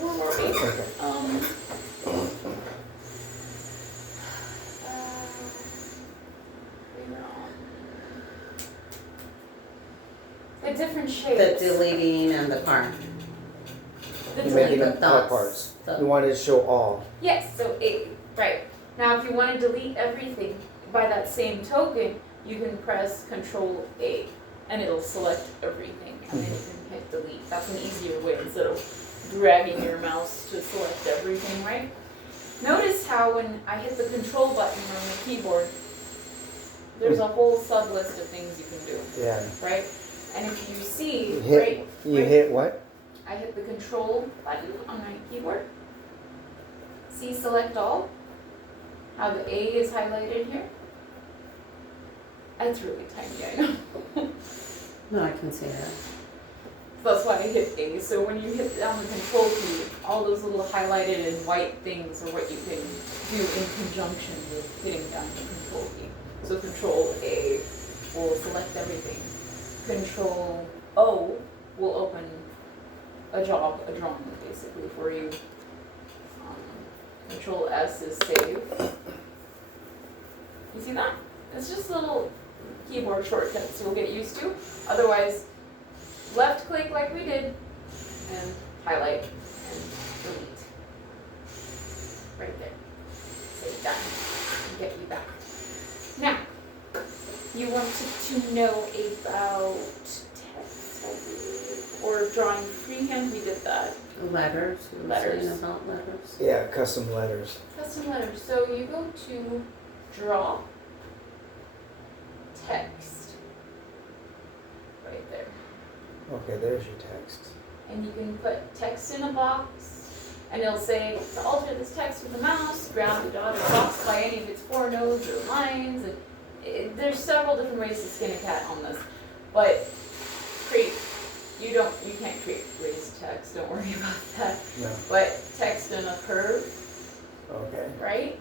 where were we? Okay. We were on the different The shapes. deleting and the part. The You're delete. making the up dots. parts. The- You wanted to show all. Yes, so A, right. Now if you want to delete everything by that same token, you can press Control A and it'll select everything and then you can hit delete. That's an easier way instead of dragging your mouse to select everything, right? Notice how when I hit the control button on the keyboard, there's a whole sub list of things you can do, Yeah. right? And if you see, You hit. right, You right, hit what? I hit the control button on my keyboard. See select all? How the A is highlighted here? That's really tiny, I know. No, I can see that. That's why I hit A. So when you hit down the control key, all those little highlighted and white things are what you can do in conjunction with hitting down the control key. So control A will select everything. Control O will open a drawing basically for you. Control S is save. You see that? It's just little keyboard shortcuts you'll get used to. Otherwise, left click like we did, and highlight and delete. Right there. Say done. And get you back. Now, you wanted to know about text, I believe, or drawing freehand. We did that. Letters. You were Letters. saying about letters. Yeah, custom letters. Custom letters. So you go to draw text right there. Okay, there's your text. And you can put text in a box and it'll say to alter this text with the mouse, grab the dotted box by any of its four nodes or lines. And there's several different ways to skin a cat on this. But you can't create raised text, don't worry about that. No. But text in a curve, Okay. right?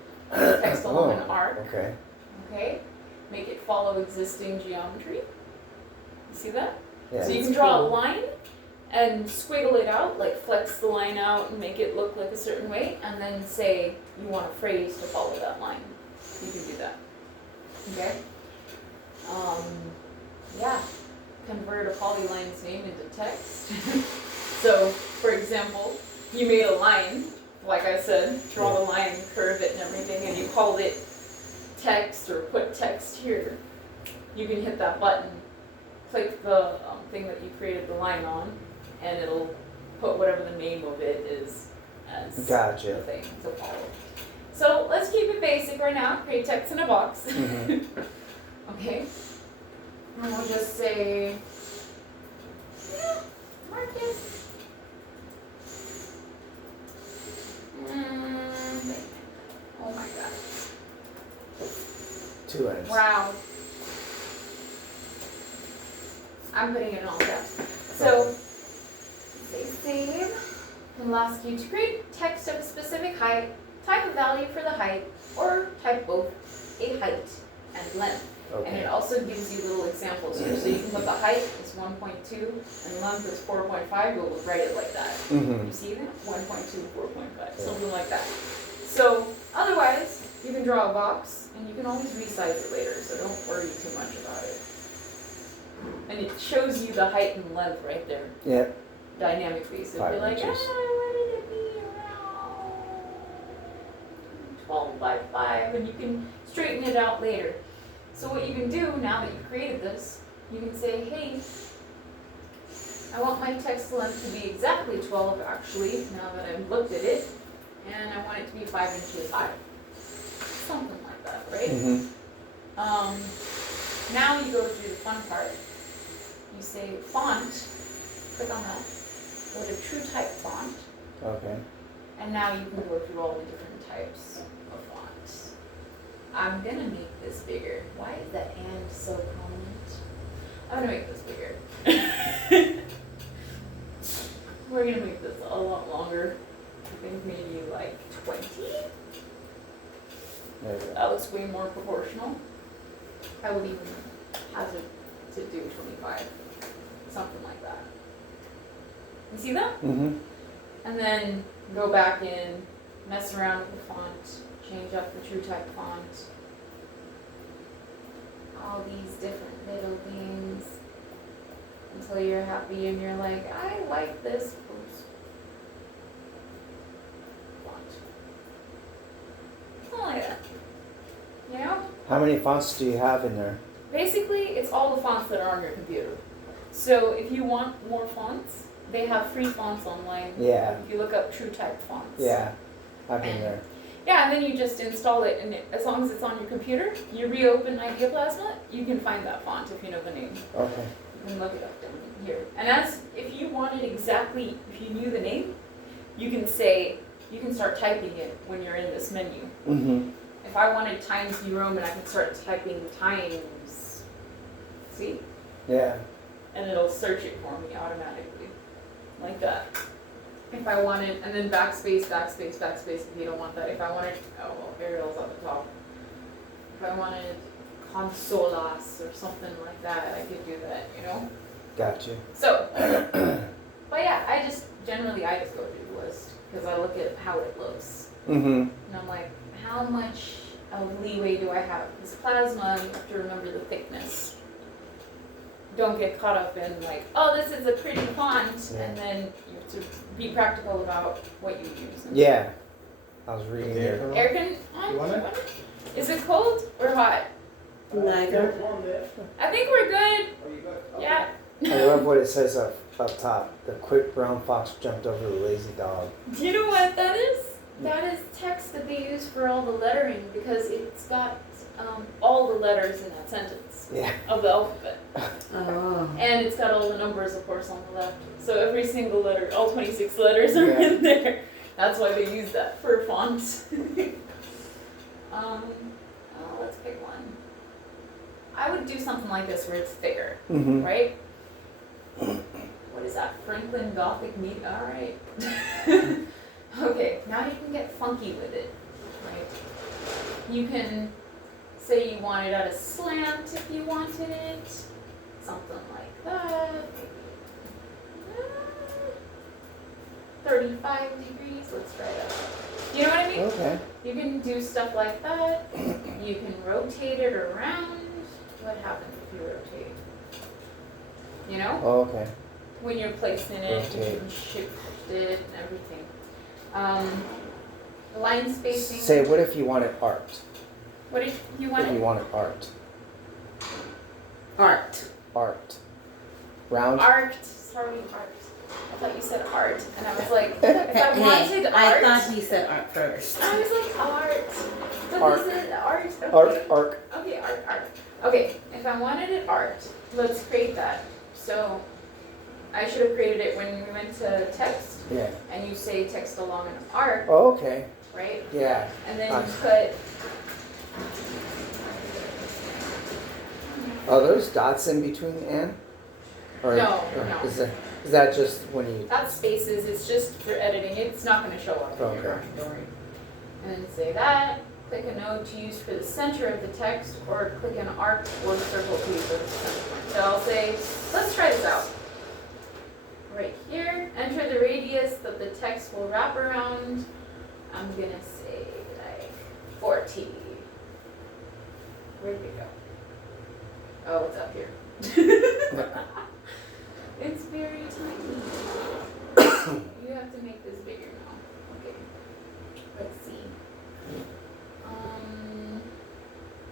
Text along an arc. Okay. Okay, make it follow existing geometry. You see that? Yeah. So you can That's draw a cool. line and squiggle it out, like flex the line out and make it look like a certain way, and then say you want a phrase to follow that line. You can do that. Okay? Yeah. Convert a polyline's name into text. So, for example, you made a line, like I said, draw the line, curve it and everything, and you called it text or put text here. You can hit that button, click the thing that you created the line on, and it'll put whatever the name of it is as the Gotcha. thing to follow. So let's keep it basic right now. Create text in a box. Mhm. Okay. And we'll just say, yeah, Marcus. Oh my god. 2 M's. Wow. I'm putting it all down. So, say save. And it'll ask you to create text of a specific height, type a value for the height, or type both a height and length. And Okay. it also gives you little examples here. So you can put the height is 1.2 and length is 4.5. You'll write it like that. Mhm. You see that? 1.2 to 4.5, something like that. So otherwise, you can draw a box and you can always resize it later, so don't worry too much about it. And it shows you the height and length right there, Yeah. dynamically. So if 5 you're like, inches. I wanted it to be around 12 by 5, and you can straighten it out later. So what you can do now that you've created this, you can say, hey, I want my text length to be exactly 12 actually, now that I've looked at it, and I want it to be 5 inches high. Something like that, right? Mhm. Now you go through the fun part. You say font, click on that, go to true type font, Okay. and now you can go through all the different types of fonts. I'm gonna make this bigger. Why is that and so prominent? I'm gonna make this bigger. We're gonna make this a lot longer. I think maybe like 20. There you go. That looks way more proportional. I would even hazard to do 25. Something like that. You see that? Mhm. And then go back in, mess around with the font, change up the true type font. All these different little things until you're happy and you're like, I like this font. Something like that. You know? How many fonts do you have in there? Basically, it's all the fonts that are on your computer. So if you want more fonts, they have free fonts online. Yeah, If you look up true type fonts. yeah, I've been there. Yeah, and then you just install it, and as long as it's on your computer, you reopen Ideaplasma, you can find that font if you know the name. Okay. You can look it up down here. And if you wanted exactly, if you knew the name, you can start typing it when you're in this menu. Mm-hmm. If I wanted Times New Roman, I can start typing times. See? Yeah. And it'll search it for me automatically. Like that. If I wanted, and then backspace, backspace, backspace if you don't want that. If I wanted, oh well, Arial's at the top. If I wanted consolas or something like that, I could do that, you know? Got you. So, but yeah, I just go through the list because I look at how it looks. Mm-hmm. And I'm like, how much of leeway do I have? This plasma, you have to remember the thickness. Don't get caught up in like, oh, this is a pretty font, Yeah. and then you have to be practical about what you use. Yeah. I was reading Okay. here. Air can on? You want it? Is it cold or hot? Neither. I think we're good. Oh, you good? Okay. Yeah. I love what it says up top. The quick brown fox jumped over the lazy dog. Do you know what that is? That is text that they use for all the lettering because it's got all the letters in that sentence Yeah. of the alphabet. Oh. And it's got all the numbers, of course, on the left. So every single letter, all 26 letters are Yeah. in there. That's why they use that for fonts. Let's pick one. I would do something like this where it's thicker, Mm-hmm. right? What is that? Franklin Gothic meat? All right. Okay, now you can get funky with it, right? You can say you want it at a slant if you wanted it, something like that. 35 degrees, let's try that. Do you know what I mean? Okay. You can do stuff like that. You can rotate it around. What happens if you rotate? You know? Oh, okay. When you're placing it, you Rotate. can shift it and everything. Line spacing. Say, what if you wanted art? What if you want If you it? wanted art. Art. Art. Round? Art. Sorry, art. I thought you said art, and I was like, if I wanted art. I thought he said art first. I was like, art. But Arc. this is art. Okay. Arc. Okay, art. Okay, if I wanted it art, let's create that. So I should have created it when we went to text, Yeah. and you say text along an arc, Oh, okay. right? Yeah. And then you Nice. put, Are those dots in between and? Or, No, or no. Is that just when you? that's spaces, it's just for editing, it's not gonna show up in your Okay. drawing, don't worry. And then say that, click a node to use for the center of the text, or click an arc or circle to use for the center point. So I'll say, let's try this out. Right here, enter the radius that the text will wrap around. I'm gonna say like 40. Where'd it go? Oh, it's up here. It's very tiny. You have to make this bigger now. Okay. Let's see.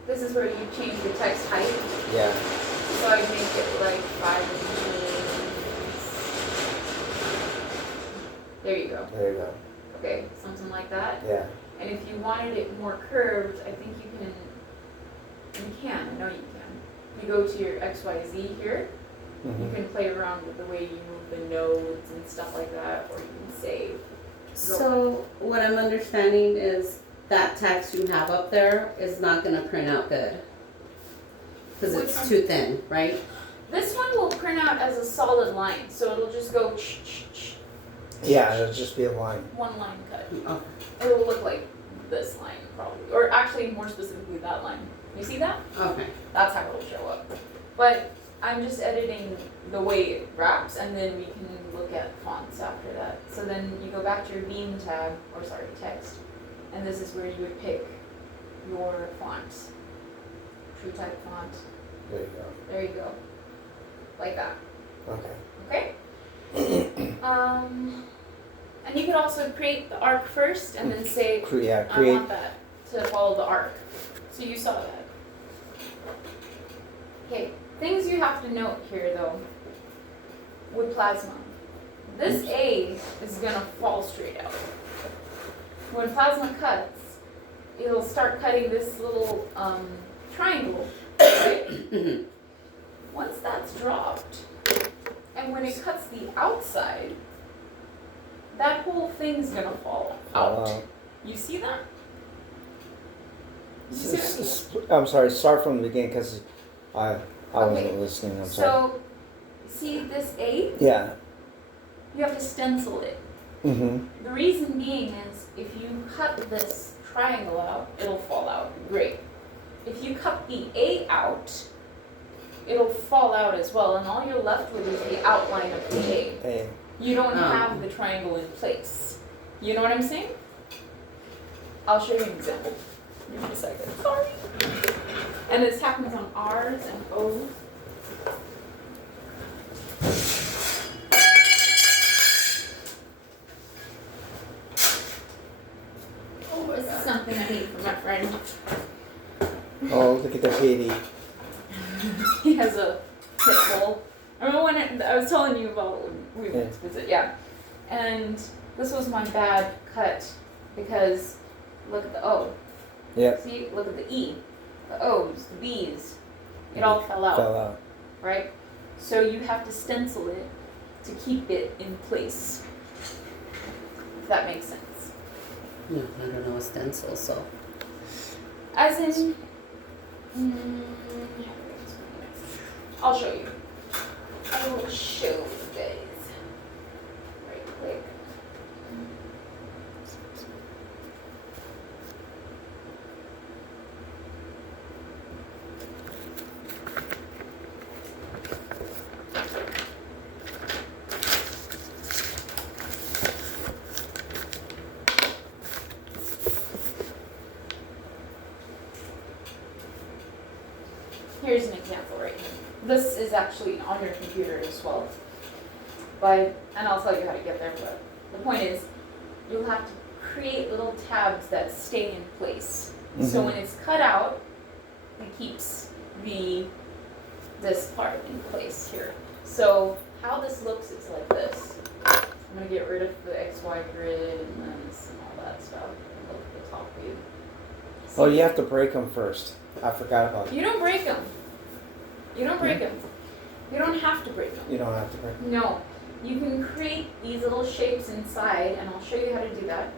This is where you change the text height. Yeah. So I make it like 5 inches. There you go. There you go. Okay, something like that. Yeah. And if you wanted it more curved, I think you can, I know you can. You go to your XYZ here, you Mm-hmm. can play around with the way you move the nodes and stuff like that, or you can save. So what I'm understanding is that text you have up there is not gonna print out good. Cause Which it's one? too thin, right? This one will print out as a solid line, so it'll just go Yeah, it'll just be a line. one line cut. Oh, It'll look like this line probably, or actually more specifically that line. You see that? okay. That's how it'll show up. But I'm just editing the way it wraps, and then we can look at fonts after that. So then you go back to your beam tab, or sorry, text, and this is where you would pick your font. True type font. There you go. There you go. Like that. Okay. Okay? And you could also create the arc first and then say, I Create. want that to follow the arc. So you saw that. Okay, things you have to note here though, with plasma. This A is gonna fall straight out. When plasma cuts, it'll start cutting this little triangle, right? Once that's dropped, and when it cuts the outside, that whole thing's gonna fall out. You see that? You see that? I'm sorry. Start from the beginning because I wasn't Okay. listening. I'm sorry. So, see this A? Yeah. You have to stencil it. Mm-hmm. The reason being is if you cut this triangle out, it'll fall out. Great. If you cut the A out, it'll fall out as well, and all you're left with is the outline of the A. Hey. You don't Oh. have the triangle in place. You know what I'm saying? I'll show you an example. Give me a second. Sorry. And this happens on R's and O's. This is something I need from my friend. Oh, look at the Katie. He has a pit bull. I remember when I was telling you about when we went to visit, yeah. And this was my bad cut because look at the O. Yep. See, look at the E, the O's, the B's. It all fell out, Fell out. right? So you have to stencil it to keep it in place. If that makes sense. No, I don't know a stencil, so. As in, I'll show you. I will show you guys. Right click. Here's an example right here. This is actually on your computer as well. And I'll tell you how to get there, but the point is, you'll have to create little tabs that stay in place. So Mhm. when it's cut out, it keeps this part in place here. So how this looks is like this. I'm gonna get rid of the XY grid and this and all that stuff. Look at the top view. Oh, you have to break them first. I forgot about it. You don't break them. You don't break them. You don't have to break them. You don't have to break. No. You can create these little shapes inside, and I'll show you how to do that.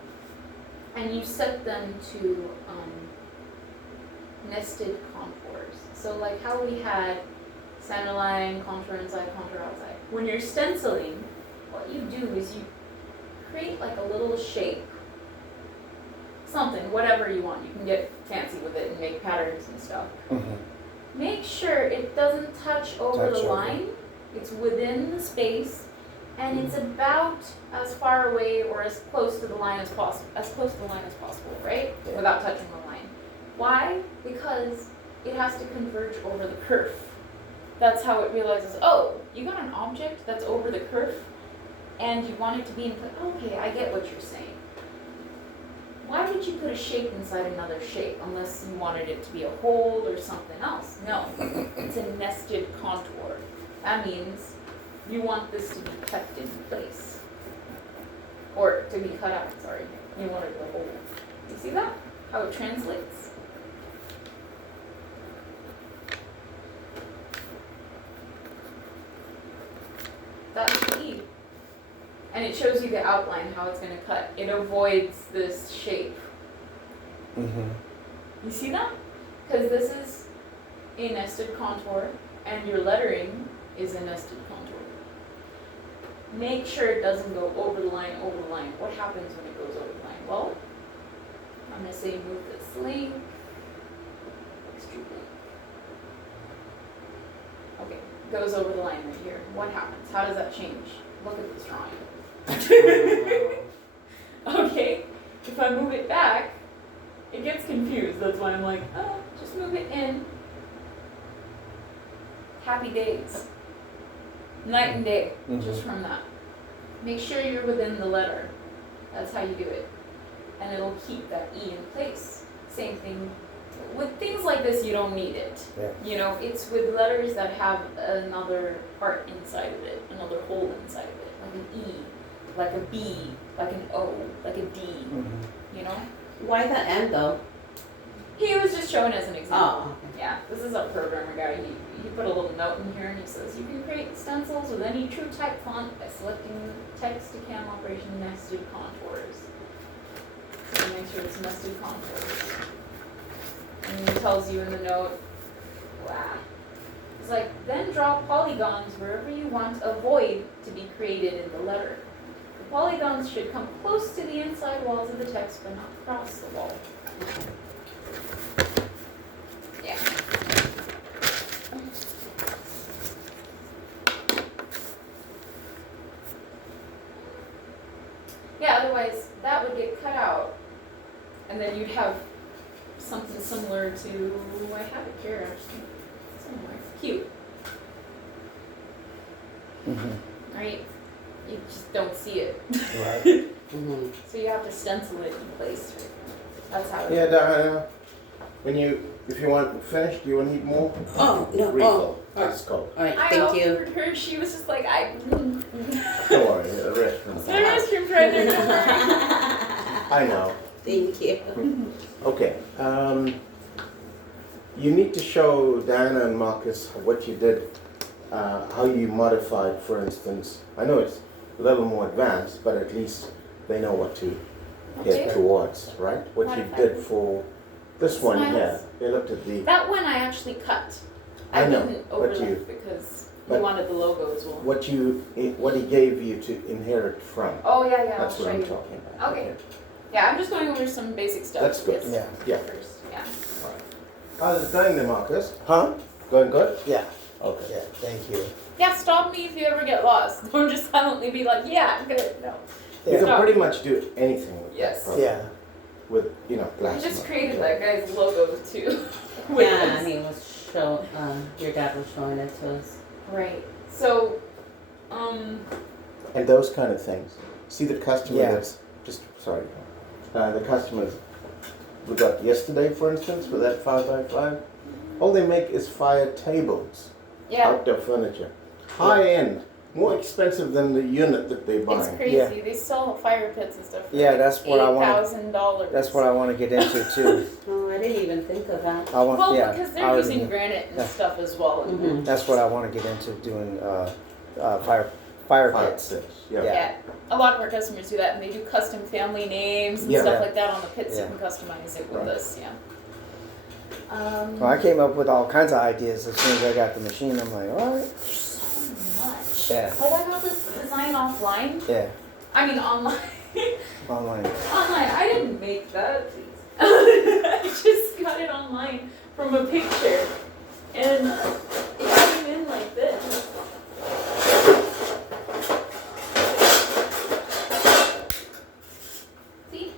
And you set them to nested contours. So like how we had center line, contour inside, contour outside. When you're stenciling, what you do is you create like a little shape. Something, whatever you want. You can get fancy with it and make patterns and stuff. Mm-hmm. Make sure it doesn't touch over Touch the over. line. It's within the space, and it's about as far away or as close to the line as possible. As close to the line as possible, right? Yeah. Without touching the line. Why? Because it has to converge over the kerf. That's how it realizes, oh, you got an object that's over the kerf, and you want it to be in place. Okay, I get what you're saying. Why would you put a shape inside another shape unless you wanted it to be a hold or something else? No, it's a nested contour. That means you want this to be kept in place. Or to be cut out, sorry. You want it to hold. You see that? How it translates? That's the E. And it shows you the outline, how it's going to cut. It avoids this shape. Mm-hmm. You see that? Because this is a nested contour, and your lettering is a nested contour. Make sure it doesn't go over the line, over the line. What happens when it goes over the line? Well, I'm going to say move this link, extrude link. Okay, goes over the line right here. What happens? How does that change? Look at this drawing. Okay, if I move it back, it gets confused. That's why I'm like, oh, just move it in. Happy days. Night and day, just from that. Make sure you're within the letter. That's how you do it. And it'll keep that E in place. Same thing. With things like this, you don't need it. Yeah. You know, it's with letters that have another part inside of it, another hole inside of it, like an E, like a B, like an O, like a D, you know? Why the end though? He was just showing as an example. Oh, Yeah, this is a programmer guy. He put a little note in here and he says, you can create stencils with any true type font by selecting text to cam operation nested contours. So make sure it's nested contours. And it tells you in the note, wow. It's like, then draw polygons wherever you want a void to be created in the letter. The polygons should come close to the inside walls of the text but not cross the wall. Yeah. Yeah, otherwise that would get cut out and then you'd have something similar to, I have it here, somewhere, cute, right? You just don't see it. Right. So you have to stencil it in place. That's how it Yeah, Diana, if you want finished, do you need more? Oh, no. Refill. Oh, Let's go. All right, I thank you. offered her, she was just like, Don't worry, the restroom's the restroom's right there, don't worry. I know. Thank you. Okay. You need to show Diana and Marcus what you did, how you modified, for instance. I know it's a level more advanced, but at least they know what to get Okay. towards, right? What you Modified. did for this one Smiles? here. They looked at the, That one I actually cut. I know, didn't but overlap you- because we but- wanted the logo as well. what he gave you to inherit from. Oh, yeah, yeah, I'll That's show what I'm you. talking about. Okay. Yeah, I'm just going over some basic stuff. That's good. Yes, Yeah. Yeah. First, yeah. How's it going there, Marcus? Huh? Going good? Yeah. Okay. Yeah. Thank you. Yeah, stop me if you ever get lost. Don't just silently be like, yeah, good. No. You Yeah. can pretty much do anything with Yes. that product. Yeah. With, I glass. just created that guy's logo too. with Yeah, this. he was your dad was showing it to us. Right. So, And those kind of things. See the customer Yeah. that's the customers we got yesterday, for instance, with that 5x5. All they make is fire tables, yeah, outdoor furniture, high end, more expensive than the unit that they buy. it's crazy. Yeah. They sell fire pits and stuff. For Yeah, that's what I want. $8,000. That's what I want to get into too. Oh, I didn't even think of that. I want. Well, Yeah. because I they're already using knew. granite and Yeah. stuff as well. Mhm. That's what I want to get into doing. Fire Fire pits. pits, Yeah. Yeah. A lot of our customers do that, and they do custom family names and Yeah. stuff Yeah. like that on the pits. Yeah. You can customize it with Right. this. Yeah. Well, I came up with all kinds of ideas as soon as I got the machine. I'm like, all right. So much. Yeah. Like I got this design offline. Yeah. I mean online. Online. Online. I didn't make that. Please. I just got it online from a picture, and it came in like this. See,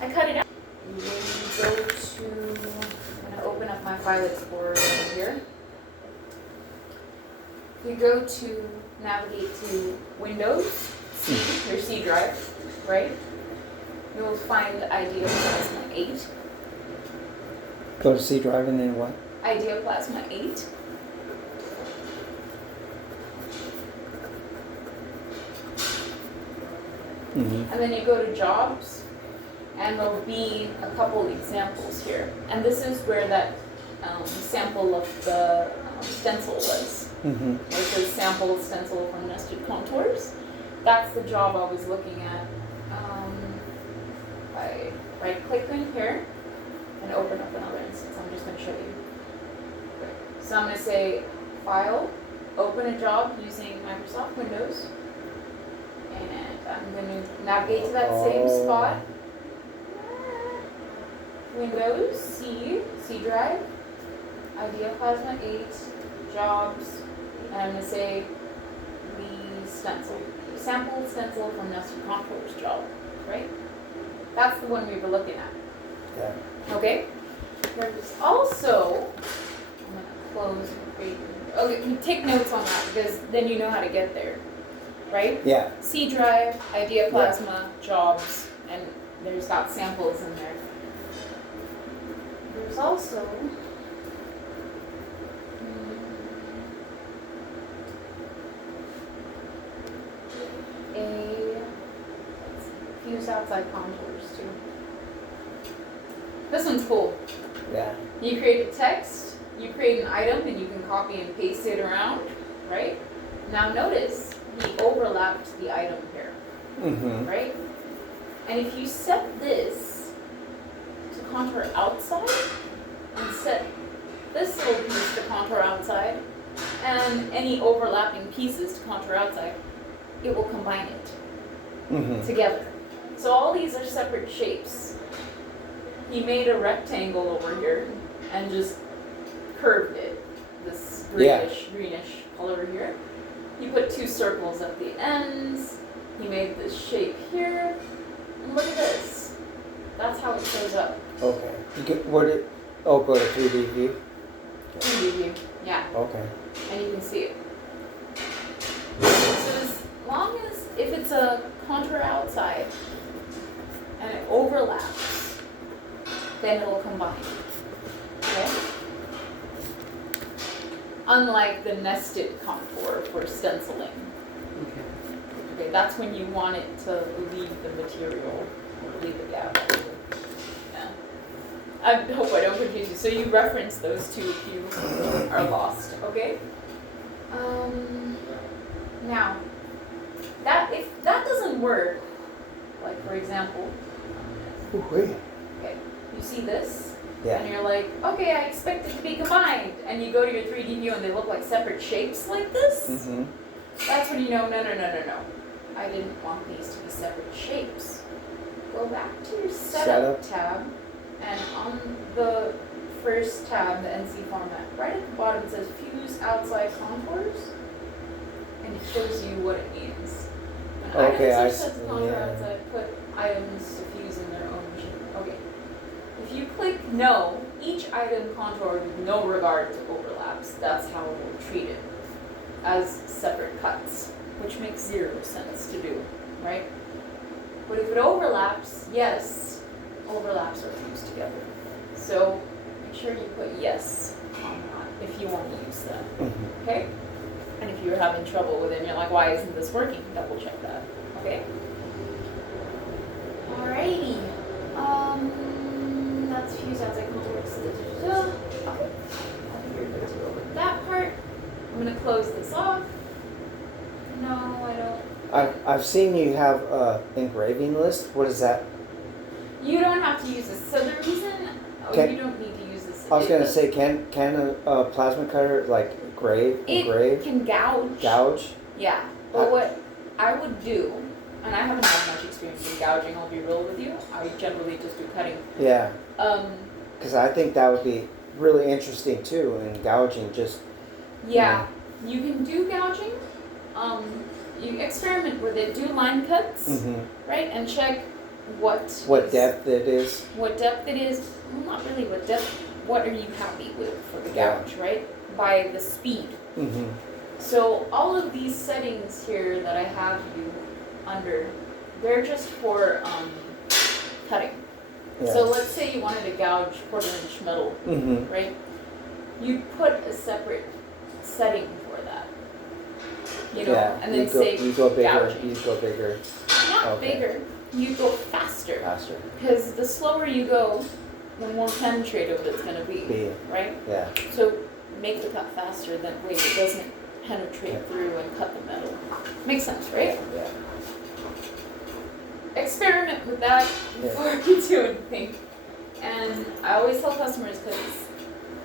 I cut it out. And then you go to. I'm gonna open up my file explorer over here. You go to navigate to Windows, C, your C drive, right? You will find Idea Plasma 8. Go to C drive and then what? Idea Plasma 8. Mm-hmm. And then you go to Jobs, and there'll be a couple examples here. And this is where that sample of the stencil was. Mm-hmm. Where it says sample stencil from nested contours. That's the job I was looking at. I right click in here and open up another instance. I'm just going to show you. Okay. So I'm going to say File, Open a Job using Microsoft Windows. And I'm going to navigate to that same spot. Windows, C, C drive, Idea Plasma 8, Jobs, And I'm gonna say the stencil, sample stencil from Nestor Contours job, right? That's the one we were looking at. Yeah. Okay? There's also, I'm gonna close and create. Okay, take notes on that because then you know how to get there, right? Yeah. C drive, Idea Plasma, jobs, and there's got samples in there. There's also a fused outside contours too. This one's cool. Yeah. You create a text, you create an item, and you can copy and paste it around, right? Now notice, he overlapped the item here, Mm-hmm. right? And if you set this to contour outside, and set this little piece to contour outside, and any overlapping pieces to contour outside, it will combine it Mm-hmm. together. So all these are separate shapes. He made a rectangle over here and just curved it, this greenish color here. He put two circles at the ends. He made this shape here. And look at this. That's how it shows up. Okay. You get, where did, oh, go to 3D view? 3D view. Yeah, Okay. and you can see it. So as long as, if it's a contour outside and it overlaps, then it'll combine. Okay? Unlike the nested contour for stenciling. Okay, that's when you want it to leave the material or leave a gap. Yeah. I hope I don't confuse you. So you reference those two if you are lost, okay? Now, that if that doesn't work, like for example, Ooh, wait. okay, you see this? Yeah. And you're like, okay, I expect it to be combined. And you go to your 3D view and they look like separate shapes like this. Mm-hmm. That's when you know, no. I didn't want these to be separate shapes. Go back to your setup tab, and on the first tab, the NC format, right at the bottom it says Fuse Outside Contours, and it shows you what it means. When Okay, I items are set to contour yeah. outside, put items to fuse in their own machine. Okay. If you click no, each item contoured with no regard to overlaps. That's how it will treat it, as separate cuts, which makes 0 sense to do, right? But if it overlaps, yes, overlaps are fused together. So make sure you put yes on that if you want to use that, Mm-hmm. okay? And if you're having trouble with it and you're like, why isn't this working? Double check that, okay? Alrighty. That's fused outside contours. Okay. I think you're good to go with that part. I'm gonna close this off. No, I don't. I've seen you have engraving list. What is that? You don't have to use this. So the reason, you don't need to use this. I was gonna say, can a plasma cutter like engrave? It can gouge. Gouge? Yeah. But what I would do, and I haven't had much experience in gouging, I'll be real with you. I generally just do cutting. Yeah. Um, Because I think that would be really interesting too, and gouging just. yeah. You can do gouging. You experiment with it. Do line cuts, Mm-hmm. right? And check what What is- depth it is. What depth it is. Well, not really what depth. What are you happy with for the Yeah. gouge, right? By the speed. Mm-hmm. So all of these settings here that I have you under, they're just for cutting. Yeah. So let's say you wanted to gouge 1/4 inch metal, Mm-hmm. right? You put a separate setting for that. You know, Yeah. and then you go, say you go bigger. gouging. You go bigger, Not okay. bigger, you go faster. faster. Because the slower you go, the more penetrative it's going to be, Be right? yeah. So make the cut faster, that way it doesn't penetrate through and cut the metal. Makes sense, right? Yeah. Experiment with that before you do anything. And I always tell customers, because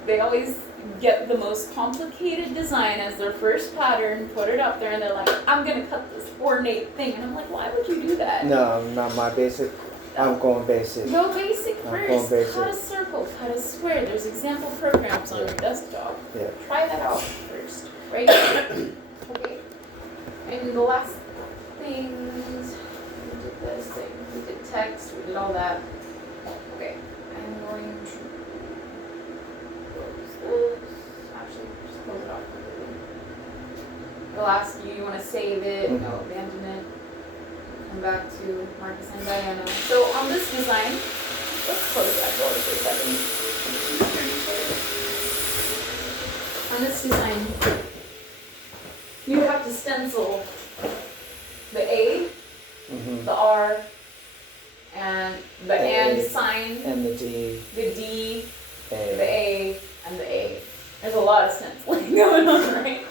they always get the most complicated design as their first pattern, put it up there, and they're like, I'm going to cut this ornate thing. And I'm like, why would you do that? No, not my basic. I'm going basic. Go basic I'm first. going basic. Cut a circle, cut a square. There's example programs on your desktop. Yeah. Try that out first. right here. Okay. And the last things, we did this thing, we did text, we did all that. Okay, I'm going to close this. Actually, just close it off completely. It'll ask you want to save it, no, abandon it. Come back to Marcus and Diana. So on this design, let's close that door for a second. On this design, you have to stencil the A, the R, and the and sign, And the D, the D, the A. A, and the A. There's a lot of stenciling going on, right?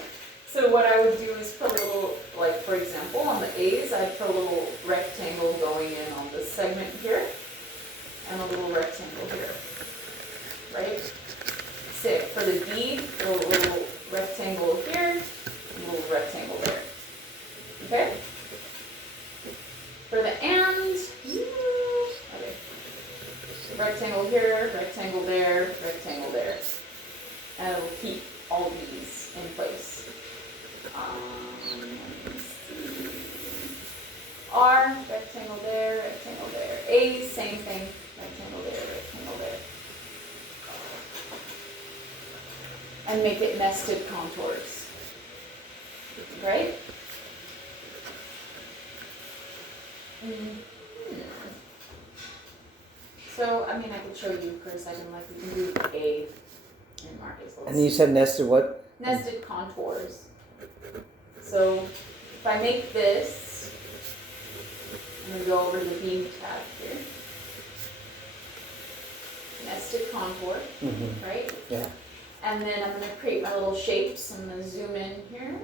So what I would do is put a little, like for example, on the A's, I'd put a little rectangle going in on this segment here, and a little rectangle here, right? Say for the D, a little rectangle here, and a little rectangle there. Okay? For the and, okay. Rectangle here, rectangle there, rectangle there. And it will keep all these in place. Let me see. R, rectangle there, rectangle there. A, same thing, rectangle there, rectangle there. And make it nested contours. Right? So, I mean, I could show you for a second, like we can do A in Marcus. And you said nested what? Nested contours. So, if I make this, I'm going to go over to the beam tab here. Nested contour, right? Yeah. And then I'm going to create my little shapes. I'm going to zoom in here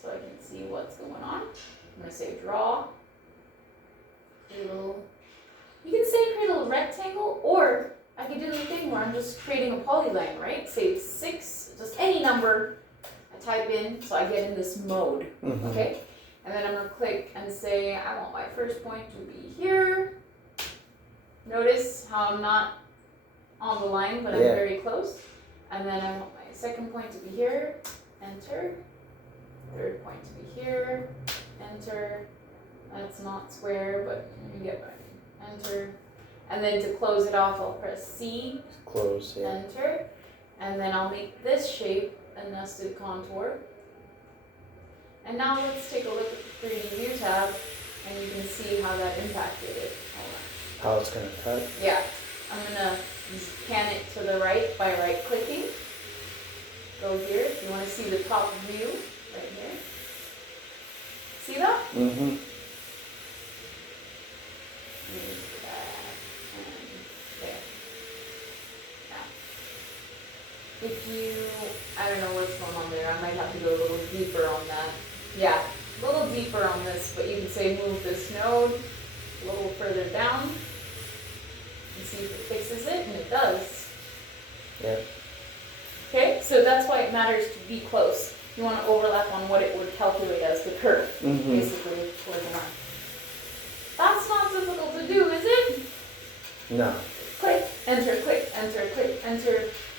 so I can see what's going on. I'm going to say draw. You can say create a little rectangle, or I could do the thing where I'm just creating a polyline, right? Say 6, just any number I type in, so I get in this mode, okay? And then I'm going to click and say I want my first point to be here. Notice how I'm not on the line, but I'm very close. And then I want my second point to be here, enter. Third point to be here, enter. That's not square, but you get what I mean. Enter. And then to close it off, I'll press C, Close, yeah. enter. And then I'll make this shape a nested contour. And now let's take a look at the 3D view tab, and you can see how that impacted it. How it's gonna cut. Yeah, I'm gonna pan it to the right by right clicking. Go here, if you wanna see the top view, right here. See that? Move that, and there. Now, if you, I don't know what's going on there, I might have to go a little deeper on that. Yeah, a little deeper on this, but you can say move this node a little further down and see if it fixes it, and it does. Yeah. Okay, so that's why it matters to be close. You want to overlap on what it would calculate as the curve, basically, towards the line. That's not difficult to do, is it? No. Click, enter,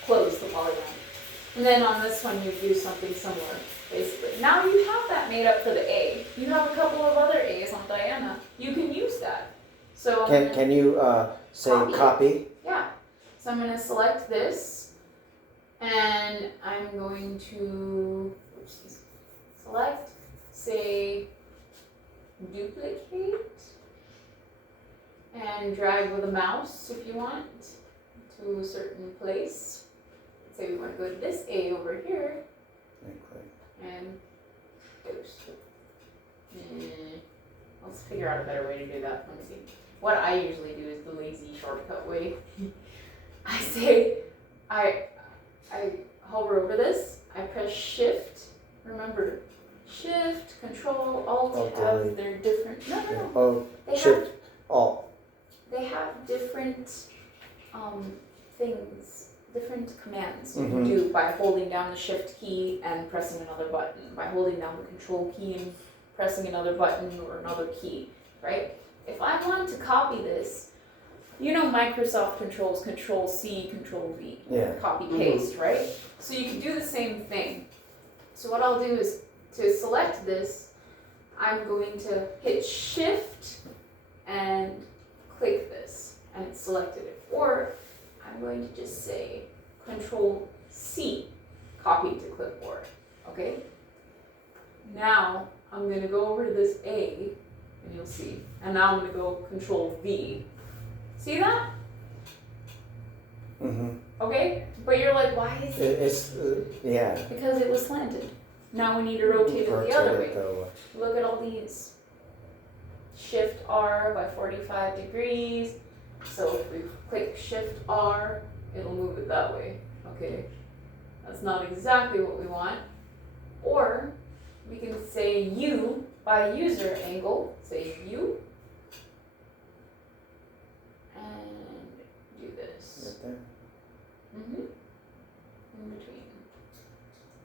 close the polygon. And then on this one, you do something similar, basically. Now you have that made up for the A. You have a couple of other A's on Diana. You can use that. So Can you say copy? Yeah. So I'm going to select this, and I'm going to select, say, duplicate, and drag with a mouse if you want to a certain place. Say we want to go to this A over here, and oops. Let's figure out a better way to do that. Let me see. What I usually do is the lazy shortcut way. I say, I hover over this, I press Shift. Remember, Shift, Control, Alt have their different. No. Oh, They Shift, Alt. They have different things, different commands you can do by holding down the Shift key and pressing another button, by holding down the Control key and pressing another button or another key, right? If I want to copy this, you know Microsoft controls Control C, Control V, copy paste, right? So you can do the same thing. So what I'll do is, to select this, I'm going to hit Shift and click this, and it's selected it. Or I'm going to just say Control C, copy to clipboard, okay? Now I'm gonna go over to this A, and you'll see, and now I'm gonna go Control V. See that? Mm-hmm. Okay? But you're like, why is it? It's, yeah. Because it was slanted. Now we need to rotate it the other Rotate way. it though. Look at all these. Shift R by 45 degrees. So if we click Shift R, it'll move it that way. Okay. That's not exactly what we want. Or we can say U by user angle. Say U. And do this. Right there. In between.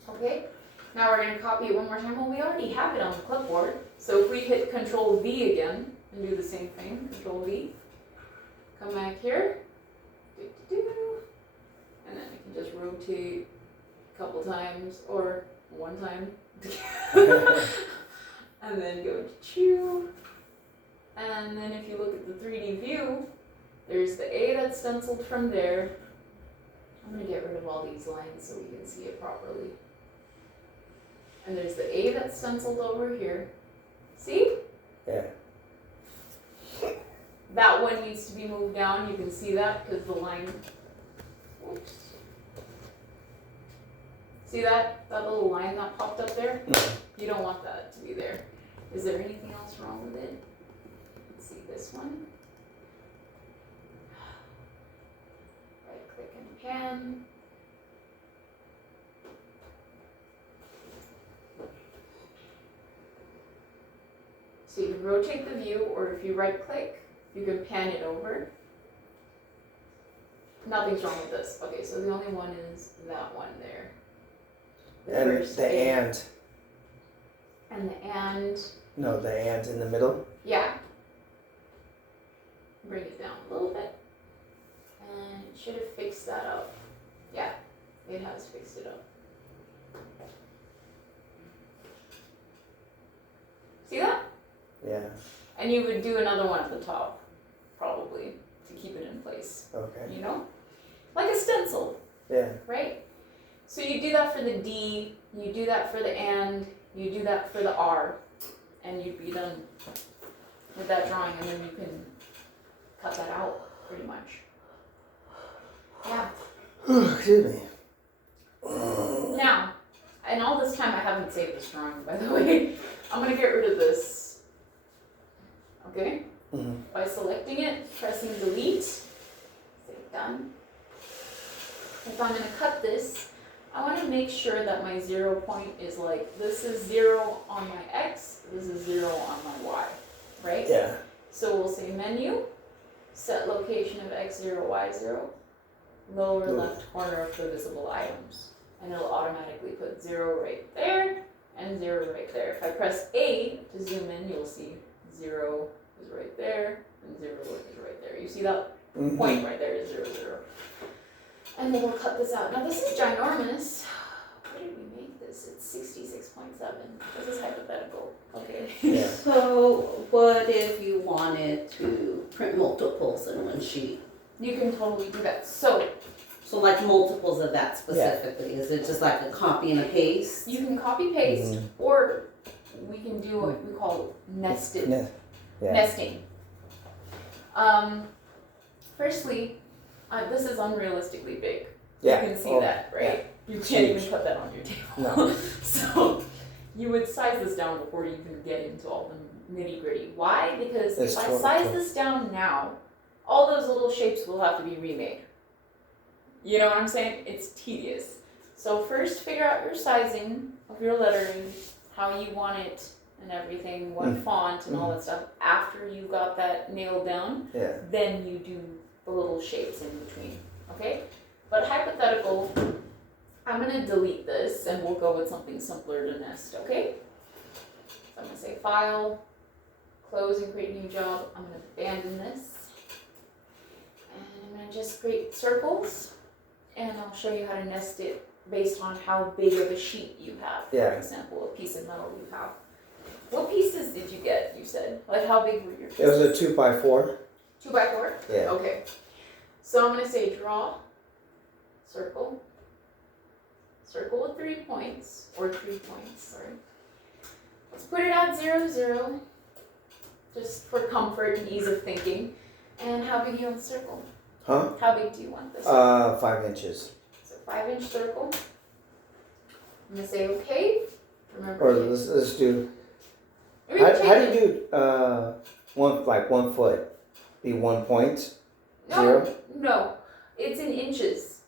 Okay. Now we're going to copy it one more time. Well, we already have it on the clipboard. So if we hit Control V again and do the same thing, Control V, come back here, and then we can just rotate a couple times or one time, and then go to Chew. And then if you look at the 3D view, there's the A that's stenciled from there. I'm going to get rid of all these lines so we can see it properly. And there's the A that's stenciled over here. See? Yeah. That one needs to be moved down. You can see that because the line. Oops. See that? That little line that popped up there? You don't want that to be there. Is there anything else wrong with it? Let's see this one. Right click and pan. So you can rotate the view, or if you right click, you can pan it over. Nothing's wrong with this. Okay, so the only one is that one there. And first the A. and. And the and, No, the and in the middle. yeah. Bring it down a little bit. And it should have fixed that up. Yeah, it has fixed it up. See that? Yeah. And you would do another one at the top, probably, to keep it in place. Okay. You know? Like a stencil, Yeah. right? So you do that for the D, you do that for the and, you do that for the R, and you'd be done with that drawing, and then you can cut that out, pretty much. Yeah. Excuse me. Now, and all this time I haven't saved this drawing, by the way. I'm gonna get rid of this. Okay? Mm-hmm. By selecting it, pressing delete, say done. If I'm gonna cut this, I wanna make sure that my 0 point is like, this is 0 on my X, this is 0 on my Y, right? Yeah. So we'll say menu, set location of X0, Y0, lower left corner of the visible items. And it'll automatically put 0 right there and 0 right there. If I press A to zoom in, you'll see 0 is right there and 0 is right there. You see that Mm-hmm. point right there is 0, 0. And then we'll cut this out. Now this is ginormous. Where did we make this? It's 66.7. This is hypothetical. Okay. Yeah. So what if you wanted to print multiples in one sheet? You can totally do that. So So like multiples of that specifically, is it just like a copy and a paste? you can copy paste, or we can do what we call nested Yeah. nesting. Firstly, this is unrealistically big. Yeah. You can see Oh, that, right? You can't even put that on your table. No. So you would size this down before you even get into all the nitty gritty. Why? Because It's if I true, size true. this down now, all those little shapes will have to be remade. You know what I'm saying? It's tedious. So first figure out your sizing of your lettering, how you want it and everything, what font and all that stuff. After you got that nailed down, Yeah. then you do the little shapes in between, okay? But hypothetical, I'm gonna delete this and we'll go with something simpler to nest, okay? So I'm gonna say File, Close and Create New Job. I'm gonna abandon this. And I'm gonna just create circles and I'll show you how to nest it based on how big of a sheet you have. Yeah. For example, a piece of metal you have. What pieces did you get, you said? Like how big were your pieces? It was a 2x4. 2x4? Yeah. Okay. So I'm going to say draw, circle, circle with 3 points, or 3 points, sorry. Let's put it at 0, 0, just for comfort and ease of thinking. And how big do you want the circle? Huh? How big do you want this? 5 inches. So 5-inch circle. I'm going to say okay. Remember. Or let's do. We How can do change you do 1 foot? Be 1 point? No, 0? no, it's in inches.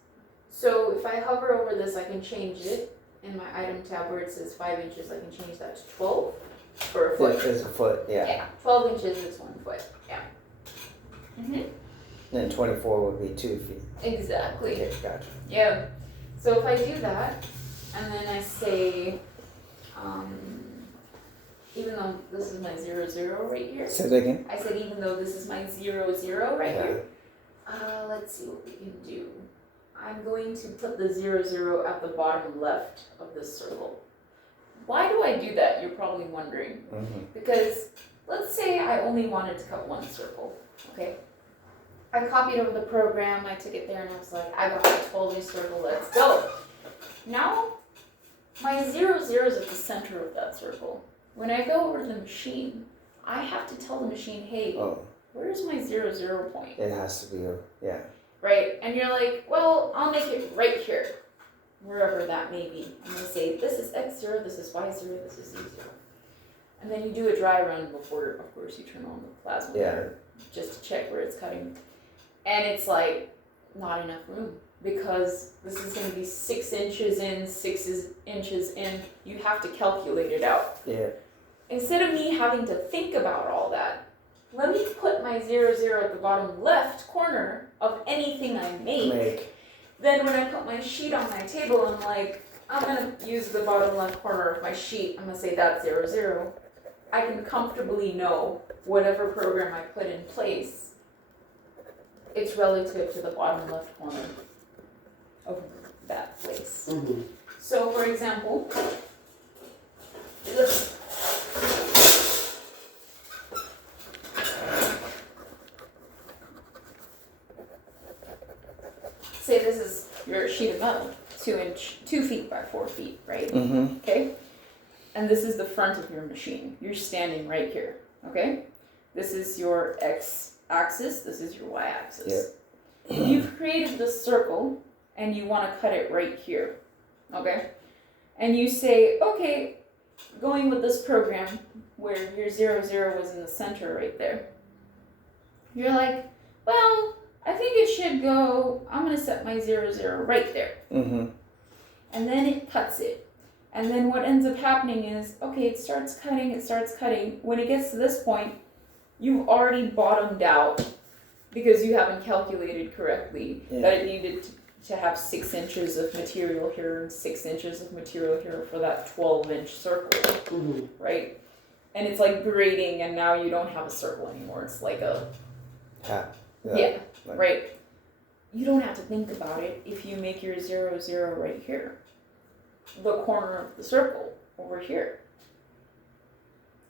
So if I hover over this, I can change it. In my item tab where it says 5 inches, I can change that to 12 for a foot. It's a foot, yeah. Yeah, 12 inches is 1 foot. Yeah. Then 24 would be 2 feet. Exactly. Okay, gotcha. Yeah. So if I do that, and then I say, even though this is my 0, 0 right here, Say that again. I said even though this is my 0, 0 right Yeah. here, let's see what we can do. I'm going to put the 0, 0 at the bottom left of this circle. Why do I do that? You're probably wondering. Mm-hmm. Because let's say I only wanted to cut one circle, okay? I copied over the program, I took it there, and I was like, I got a 12-inch circle, let's go. Now, my 0, 0 is at the center of that circle. When I go over to the machine, I have to tell the machine, hey, Oh, where's my 0, 0 point? it has to be, yeah. Right? And you're like, well, I'll make it right here, wherever that may be. I'm going to say, this is X0, this is Y0, this is Z0. And then you do a dry run before, of course, you turn on the plasma cutter, just to check where it's cutting. And it's like, not enough room, because this is going to be 6 inches in, 6 inches in. You have to calculate it out. Yeah. Instead of me having to think about all that, let me put my 0, 0 at the bottom left corner of anything I make. Then when I put my sheet on my table, I'm like, I'm going to use the bottom left corner of my sheet. I'm going to say that's 0, 0. I can comfortably know whatever program I put in place, it's relative to the bottom left corner of that place. Mm-hmm. So for example, let's say this is your sheet of metal, 2 feet by 4 feet, right? Mm-hmm. Okay? And this is the front of your machine. You're standing right here, okay? This is your x-axis, this is your y-axis. Yep. You've created this circle, and you want to cut it right here, okay? And you say, okay, going with this program, where your 0, 0 was in the center right there, you're like, well, I think it should go, I'm going to set my 0, 0 right there. Mm-hmm. And then it cuts it. And then what ends up happening is, okay, it starts cutting. When it gets to this point, you've already bottomed out because you haven't calculated correctly that it needed to have 6 inches of material here and 6 inches of material here for that 12-inch circle, right? And it's like grading, and now you don't have a circle anymore. It's like a... Yeah, right? You don't have to think about it if you make your 0, 0 right here. The corner of the circle over here.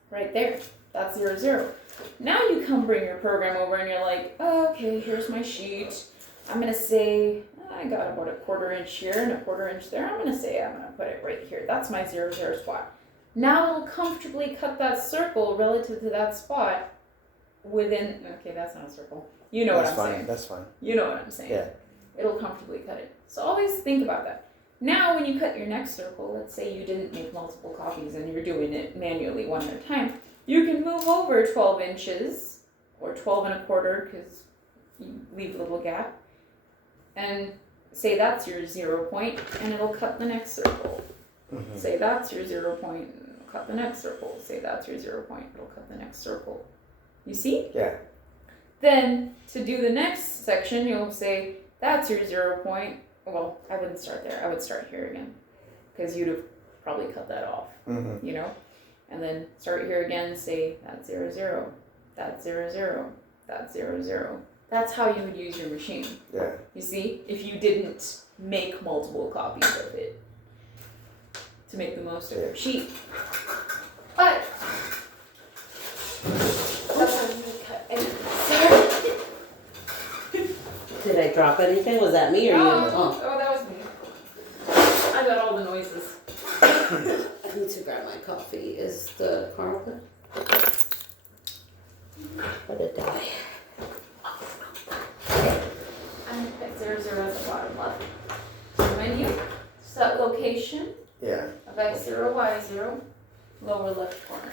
Right there. That's 0, 0. Now you come bring your program over and you're like, oh, okay, here's my sheet. I'm going to say, I got about a 1/4 inch here and a 1/4 inch there. I'm going to put it right here. That's my 0, 0 spot. Now it'll comfortably cut that circle relative to that spot within, okay, that's not a circle. You know what I'm saying. That's fine. You know what I'm saying. Yeah. It'll comfortably cut it. So always think about that. Now when you cut your next circle, let's say you didn't make multiple copies and you're doing it manually one at a time, you can move over 12 inches or 12 1/4 because you leave a little gap and say that's your 0 point and it'll cut the next circle. Mm-hmm. Say that's your 0 point and it'll cut the next circle. Say that's your 0 point, it'll cut the next circle. You see? Yeah. Then to do the next section, you'll say that's your 0 point. Well, I wouldn't start there. I would start here again because you'd have probably cut that off, Mm-hmm. you know? And then start here again, say that's 0, 0, that's 0, 0, that's 0, 0. That's how you would use your machine. Yeah. You see? If you didn't make multiple copies of it to make the most of your sheet. But that's how you cut it. Did I drop anything? Was that me or you? Oh, that was me. I got all the noises. I need to grab my coffee. Is the car open? Let it die. I'm gonna put 00 at the bottom left. Menu, set location Yeah. of X0, Y0, lower left corner.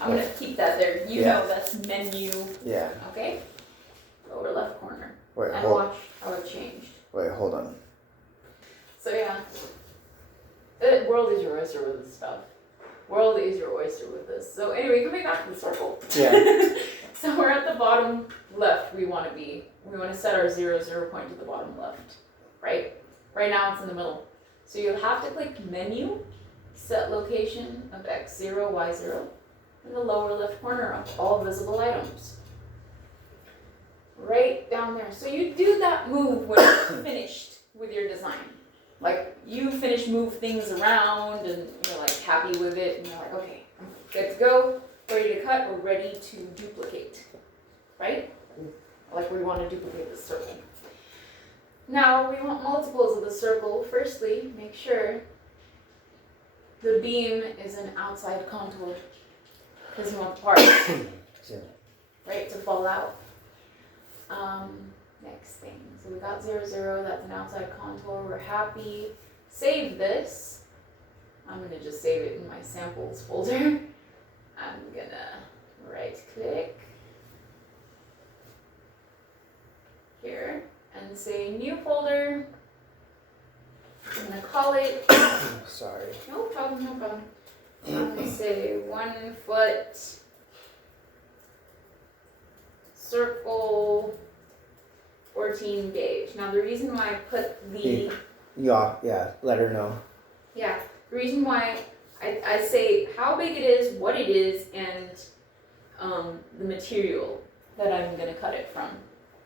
I'm gonna keep that there. You Yeah. know that's menu, Yeah. okay? Lower left corner. Wait, And hold. watch how it changed. Wait, hold on. So yeah, the world is your oyster with this stuff. World is your oyster with this. So anyway, coming back to the circle. Yeah. So we're at the bottom left. We want to be. We want to set our 00 point to the bottom left, right? Right now it's in the middle. So you have to click Menu, Set Location of X0, Y0, in the lower left corner of all visible items. Right down there. So you do that move when you're finished with your design. Like you finish, move things around, and you're like happy with it, and you're like, okay, I'm good to go, ready to cut, or ready to duplicate, right? Like we want to duplicate the circle. Now we want multiples of the circle. Firstly, make sure the beam is an outside contour, because you want the part, right, to fall out. Next thing, so we got 00, that's an outside contour, we're happy. Save this. I'm gonna just save it in my samples folder. I'm gonna right click here and say new folder. I'm gonna call it, Sorry. no problem, no problem. I'm gonna say 1 foot circle 14 gauge. Now the reason why I put the, Yeah, let her know. yeah, the reason why I say how big it is, what it is, and the material that I'm gonna cut it from.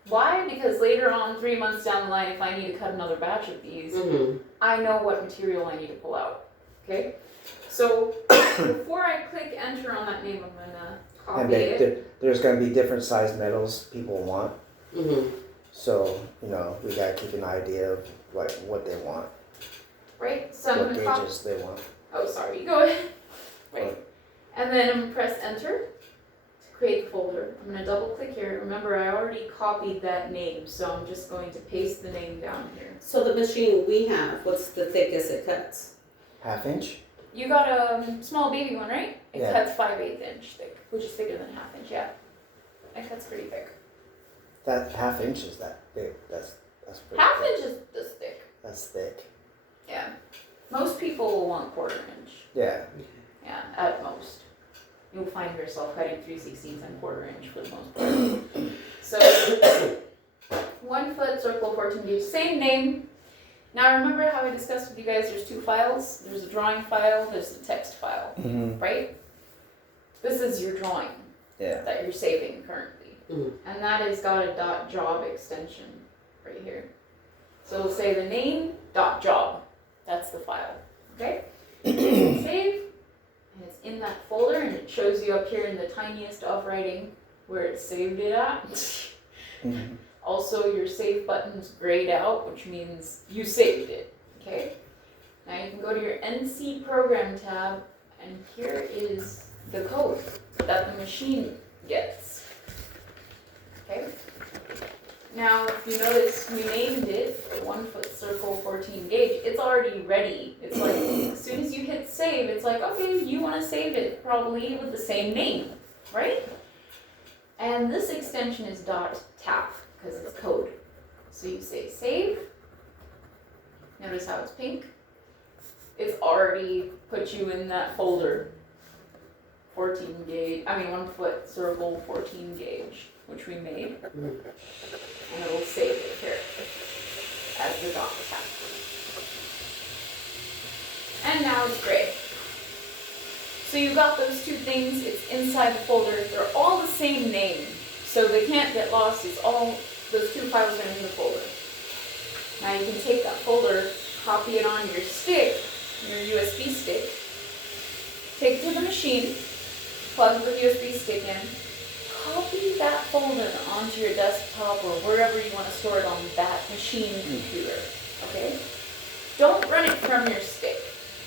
Why? Because later on, 3 months down the line, if I need to cut another batch of these, I know what material I need to pull out, okay? So before I click enter on that name, I'm gonna And copy it. there's gonna be different size metals people want. Mm-hmm. So, we gotta keep an idea of like what they want, Right? So I'm what gonna copy. gauges they want. Oh, sorry. Go ahead. Right. And then I'm gonna press enter to create the folder. I'm gonna double click here. Remember, I already copied that name, so I'm just going to paste the name down here. So the machine we have, what's the thickest it cuts? 1/2 inch? You got a small baby one, right? It Yeah. cuts 5/8 inch thick, which is thicker than 1/2 inch. Yeah, it cuts pretty thick. That 1/2 inch is that big. That's pretty 1/2 thick. inch is this thick. That's thick. Yeah. Most people will want 1/4 inch. Yeah. Yeah, at most. You'll find yourself cutting 3/16 and 1/4 inch for the most part. So 1 foot circle 14 gauge, same name. Now remember how I discussed with you guys, there's 2 files. There's a drawing file, there's a text file, Mm-hmm. right? This is your drawing Yeah. that you're saving currently. And that has got a .job extension right here. So it'll say the name .job. That's the file, okay? Save, and it's in that folder, and it shows you up here in the tiniest of writing where it saved it at. Mm-hmm. Also, your save button's grayed out, which means you saved it, okay? Now you can go to your NC program tab, and here is the code that the machine gets, okay? Now, if you notice, we named it 1 foot circle 14 gauge. It's already ready. It's like, as soon as you hit save, it's like, okay, you want to save it probably with the same name, right? And this extension is .tap because it's code. So you say save. Notice how it's pink? It's already put you in that folder. 14 gauge, 1 foot circle 14 gauge, which we made. And it will save it here as the .tap. And now it's gray. So you got those 2 things, it's inside the folder, they're all the same name, so they can't get lost, it's all, those 2 files are in the folder. Now you can take that folder, copy it on your stick, your USB stick, take it to the machine, plug the USB stick in, copy that folder onto your desktop or wherever you want to store it on that machine computer, okay? Don't run it from your stick.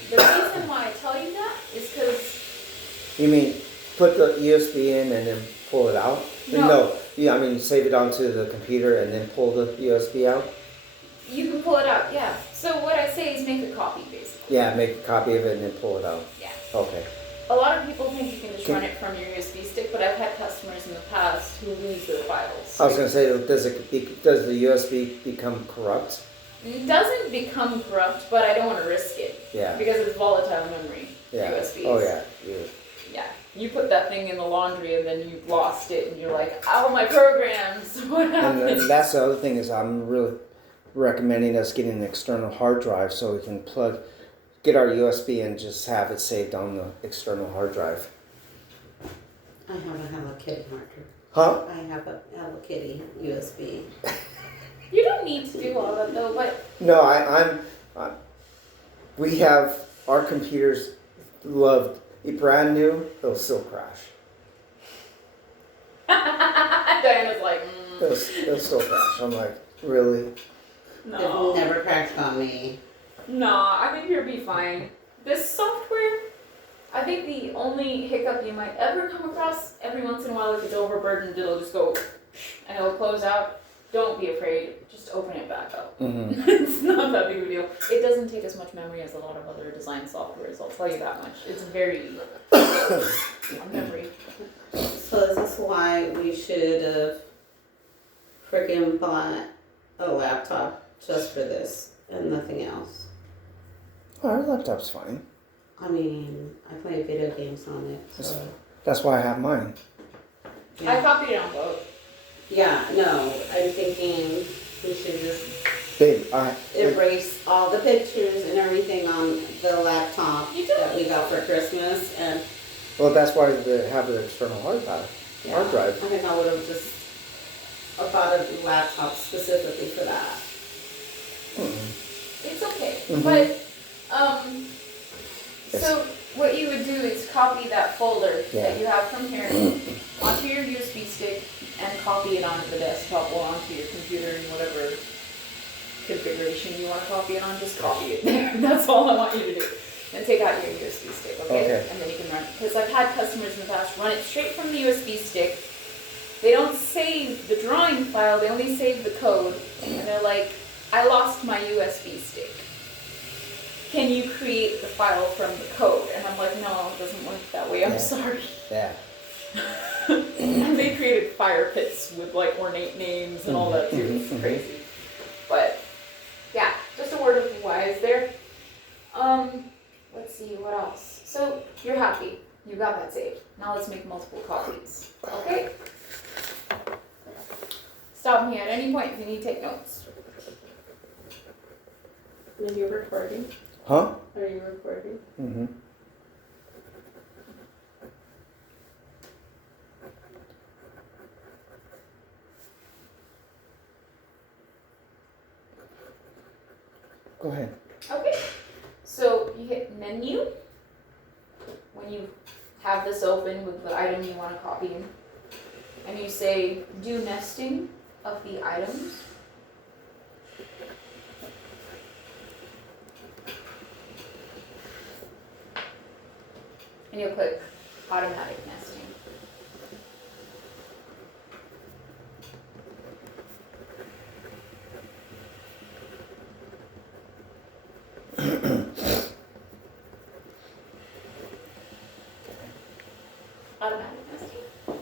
The reason why I tell you that is because You mean put the USB in and then pull it out? No. Yeah, I mean save it onto the computer and then pull the USB out? you can pull it out, yeah. So what I say is make a copy, basically. Yeah, make a copy of it and then pull it out. Yeah. Okay. A lot of people think you can just run it from your USB stick, but I've had customers in the past who lose their files. I was gonna say, does the USB become corrupt? It doesn't become corrupt, but I don't want to risk it Yeah. because it's volatile memory. Yeah. USBs. Oh yeah. Yeah. You put that thing in the laundry and then you've lost it, and you're like, all my programs. What And happened? that's the other thing is I'm really recommending us getting an external hard drive so we can get our USB and just have it saved on the external hard drive. I have a Hello Kitty marker. Huh? I have a Hello Kitty USB. You don't need to do all that though, but No, we have our computers loved. Brand new, they'll still crash. Diana's like, They'll still crash. I'm like, really? no. They've never crashed on me. No, I think you'll be fine. This software, I think the only hiccup you might ever come across every once in a while, if it's overburdened, it'll just go and it'll close out. Don't be afraid. Just open it back up. Mm-hmm. It's not that big of a deal. It doesn't take as much memory as a lot of other design softwares. I'll tell you that much. It's very on memory. So is this why we should have freaking bought a laptop just for this and nothing else? Our laptop's fine. I mean, I play video games on it, so. That's why I have mine. I Yeah, copied it on both. yeah, no, I'm thinking we should just Babe, erase all the pictures and everything on the laptop You don't that we need got for Christmas and. well, that's why they have an external hard drive. Yeah, Hard drive. I think I would have just bought a laptop specifically for that. It's okay. Mhm. But, Yes. so what you would do is copy that folder Yeah. that you have from here onto your USB stick and copy it onto the desktop or onto your computer in whatever configuration you want to copy it on. Just copy it there. That's all I want you to do. Then take out your USB stick, okay? Okay. And then you can run it. Because I've had customers in the past run it straight from the USB stick. They don't save the drawing file, they only save the code. And they're like, I lost my USB stick. Can you create the file from the code? And I'm like, no, it doesn't work that way. I'm Yeah. sorry. Yeah. And they created fire pits with like ornate names and all that too. It's crazy. But yeah, just a word of wise there. Let's see what else. So you're happy. You got that saved. Now let's make multiple copies. Okay? Stop me at any point if you need to take notes. Are you recording? Huh? Are you recording? Mm-hmm. Go ahead. Okay. So you hit menu when you have this open with the item you want to copy in. And you say do nesting of the items. And you'll click automatic nesting. Automatic nesting.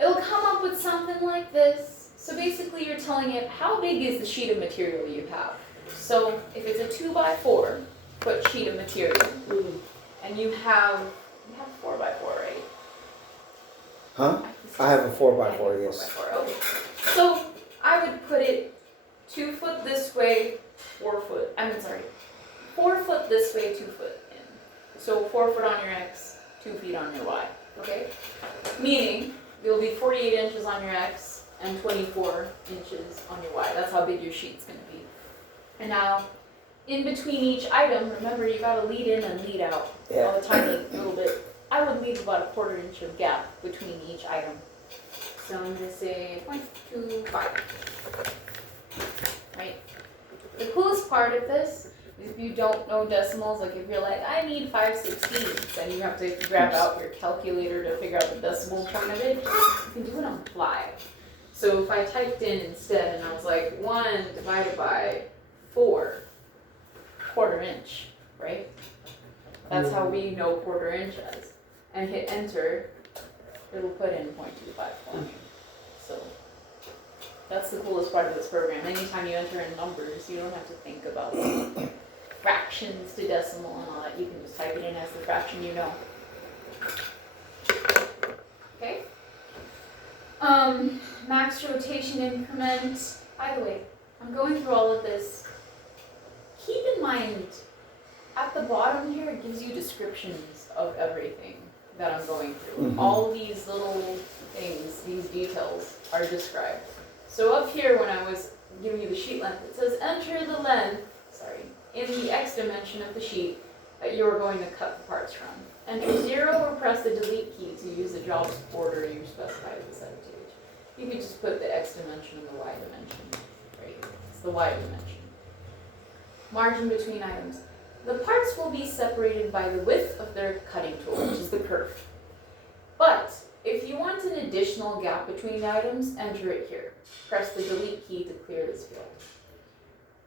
It'll come up with something like this. So basically you're telling it how big is the sheet of material you have. So if it's a 2x4 foot sheet of material, and you have 4x4, right? Huh? I have a 4x4, yes. 4x4, okay. So I would put it 2 foot this way, 4 foot, 4 foot this way, 2 foot in. So 4 foot on your X, 2 feet on your Y, okay? Meaning, it'll be 48 inches on your X and 24 inches on your Y. That's how big your sheet's gonna be. And now, in between each item, remember you gotta lead in and lead out. Yeah. A tiny little bit. I would leave about a 1/4 inch of gap between each item. So I'm gonna say 0.25. Right? The coolest part of this is if you don't know decimals, like if you're like, I need 5/16, and you have to grab out your calculator to figure out the decimal point of it, you can do it on the fly. So if I typed in instead and I was like 1 divided by 4, 1/4 inch, right? That's how we know 1/4 inch is. And hit enter, it'll put in 0.25 for me. So that's the coolest part of this program. Anytime you enter in numbers, you don't have to think about fractions to decimal and all that. You can just type it in as the fraction you know. Okay? Max rotation increment. By the way, I'm going through all of this. Keep in mind, at the bottom here, it gives you descriptions of everything that I'm going through. Mhm. All these little things, these details are described. So up here, when I was giving you the sheet length, it says enter the length, in the X dimension of the sheet that you're going to cut the parts from. Enter 0 or press the delete key to use the jobs order you specify at the set page. You could just put the X dimension and the Y dimension, right? It's the Y dimension. Margin between items. The parts will be separated by the width of their cutting tool, which is the kerf. But if you want an additional gap between items, enter it here. Press the delete key to clear this field.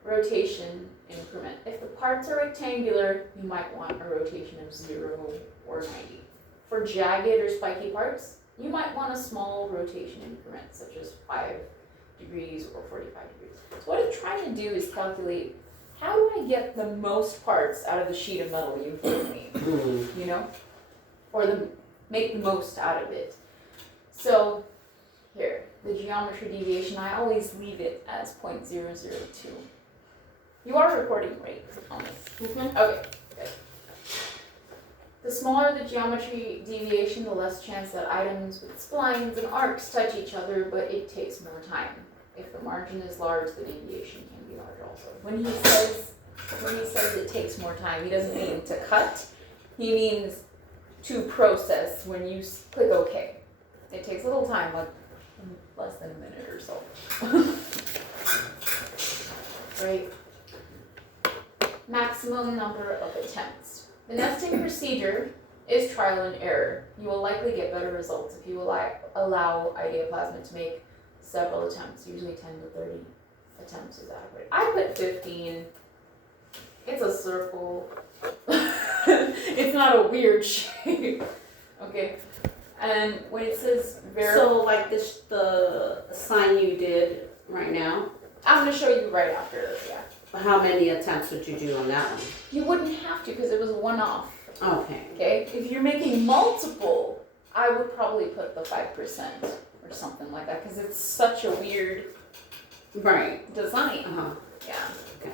Rotation increment. If the parts are rectangular, you might want a rotation of 0 or 90. For jagged or spiky parts, you might want a small rotation increment, such as 5 degrees or 45 degrees. So what I'm trying to do is calculate, how do I get the most parts out of the sheet of metal you've given me, you know? Or make the most out of it. So here, the geometry deviation, I always leave it as 0.002. You are recording, right? Mm-hmm. Okay, good. The smaller the geometry deviation, the less chance that items with splines and arcs touch each other, but it takes more time. If the margin is large, the deviation can be large also. When he says it takes more time, he doesn't mean to cut. He means to process when you click OK. It takes a little time, like less than a minute or so. Right? Maximum number of attempts. The nesting procedure is trial and error. You will likely get better results if you allow Ideaplasma to make several attempts. Usually 10 to 30 attempts is adequate. I put 15. It's a circle. It's not a weird shape. Okay. And when it says So like this, the sign you did right now, I'm going to show you right after this, yeah. how many attempts would you do on that one? You wouldn't have to because it was a one-off. Okay. Okay? If you're making multiple, I would probably put the 5% or something like that because it's such a weird Right. design. Uh-huh. Yeah. Okay.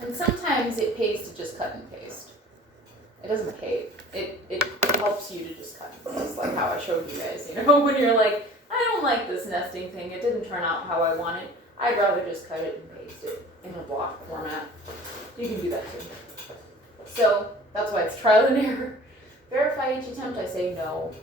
And sometimes it pays to just cut and paste. It doesn't pay. It helps you to just cut and paste, like how I showed you guys. You know, when you're like, I don't like this nesting thing. It didn't turn out how I wanted. I'd rather just cut it and paste it in a block format. You can do that too. So that's why it's trial and error. Verify each attempt. I say no.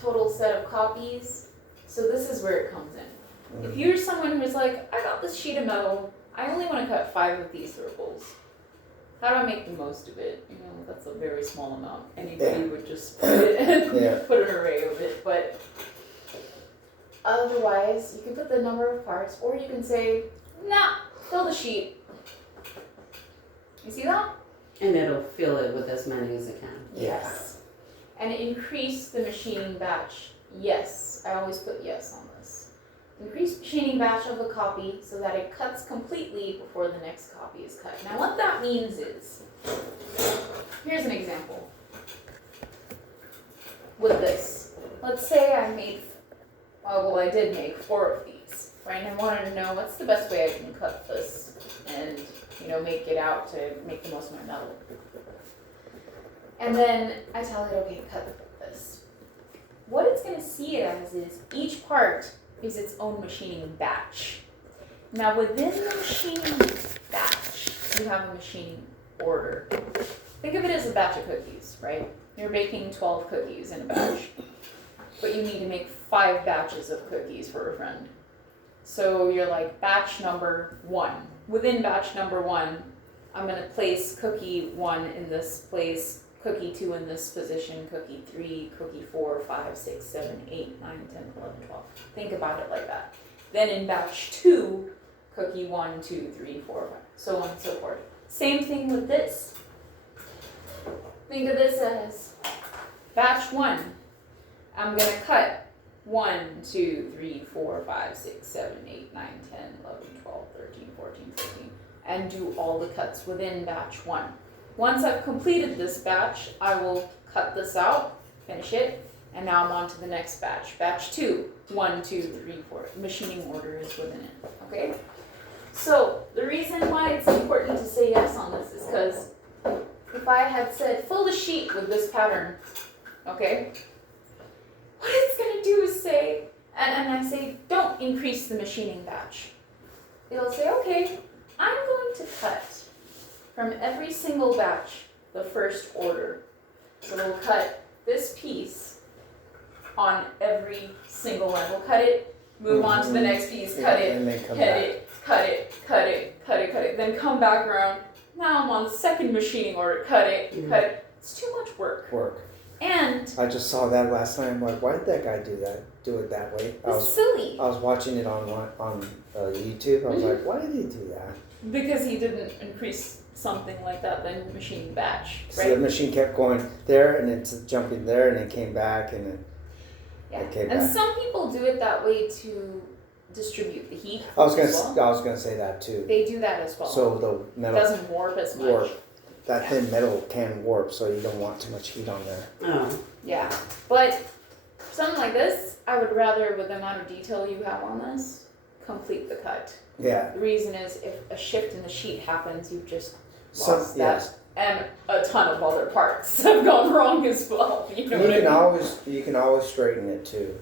Total set of copies. So this is where it comes in. If you're someone who's like, I got this sheet of metal. I only want to cut 5 of these circles. How do I make the most of it? You know, that's a very small amount. Anybody would just put it and put an array of it. But otherwise, you can put the number of parts, or you can say, nah, fill the sheet. You see that? And it'll fill it with as many as it can. Yes. And increase the machining batch. Yes. I always put yes on this. Increase machining batch of the copy so that it cuts completely before the next copy is cut. Now what that means is, here's an example. With this, let's say I made, I did make 4 of these, right? And I wanted to know what's the best way I can cut this and, you know, make it out to make the most of my metal. And then I tell it, okay, cut this. What it's going to see it as is each part is its own machining batch. Now within the machining batch, you have a machining order. Think of it as a batch of cookies, right? You're baking 12 cookies in a batch, but you need to make 5 batches of cookies for a friend. So you're like batch number 1. Within batch number 1, I'm gonna place cookie 1 in this place, cookie 2 in this position, cookie 3, cookie 4, 5, 6, 7, 8, 9, 10, 11, 12. Think about it like that. Then in batch 2, cookie 1, 2, 3, 4, 5, so on and so forth. Same thing with this. Think of this as batch 1. I'm gonna cut 1, 2, 3, 4, 5, 6, 7, 8, 9, 10, 11, 12, 13, 14, 15, and do all the cuts within batch 1. Once I've completed this batch, I will cut this out, finish it, and now I'm on to the next batch. Batch 2, 1, 2, 3, 4. Machining order is within it, okay? So the reason why it's important to say yes on this is because if I had said fill the sheet with this pattern, okay, what it's gonna do is say, and I say don't increase the machining batch. It'll say, okay, I'm going to cut from every single batch the first order. So we'll cut this piece on every single one. We'll cut it, move on to the next piece, cut it, and then come cut back. it, cut it, cut it, cut it, cut it, then come back around. Now I'm on the second machining order, cut it, cut it. It's too much work. And I just saw that last night. I'm like, why did that guy do it that way? it's silly I was watching it on YouTube. I was like, why did he do that? because he didn't increase something like that, then machining batch, So the right? machine kept going there and it's jumping there and it came back and then Yeah. it came And back. some people do it that way to distribute the heat. I was as well. gonna say that too. They do that as well. So the it metal doesn't warp as much. warp. That thin metal can warp, so you don't want too much heat on there. Oh, Yeah, but something like this, I would rather, with the amount of detail you have on this, complete the cut. Yeah. The reason is if a shift in the sheet happens, you've just Some, lost yes. that. And a ton of other parts have gone wrong as well. You know what I mean? You can always straighten it too.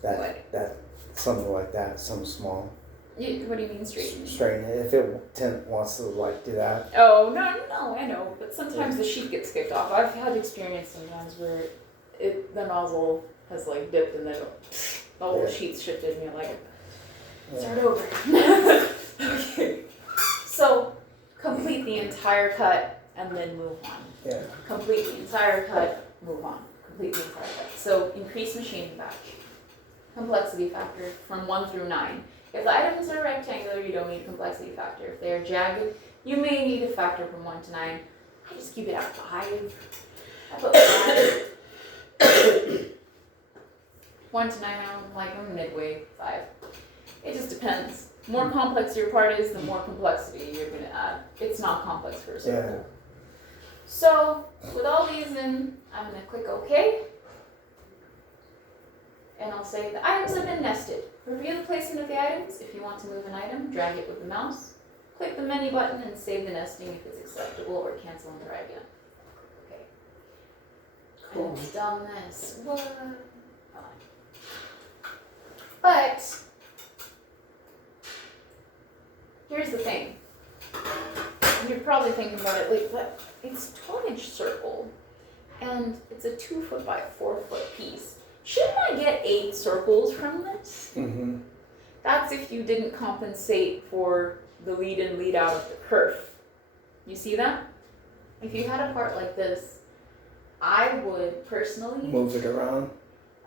What? That something like that, some small. What do you mean straightening? Straighten it if it wants to like do that. Oh, no, I know. But sometimes the sheet gets kicked off. I've had experience sometimes where the nozzle has like dipped and then the whole Yeah. sheet's shifted and you're like, Yeah. start over. Okay. So complete the entire cut and then move on. Yeah. Complete the entire cut, move on. Complete the entire cut. So increase machining batch. Complexity factor from 1 through 9. If the items are rectangular, you don't need a complexity factor. If they are jagged, you may need a factor from 1 to 9. I just keep it at 5. I put 5. 1 to 9, I'm midway, 5. It just depends. The more complex your part is, the more complexity you're going to add. It's not complex for a circle. Yeah. So, with all these in, I'm going to click OK. And I'll say the items have been nested. Review the placement of the items. If you want to move an item, drag it with the mouse. Click the menu button and save the nesting if it's acceptable, or cancel and try again. Okay. Cool. And it's done this. What? But here's the thing. You're probably thinking about it like, but it's a 12-inch circle, and it's a 2 foot by 4 foot piece. Shouldn't I get 8 circles from this? Mm-hmm. That's if you didn't compensate for the lead in, lead out of the kerf. You see that? If you had a part like this, I would personally, Move it around.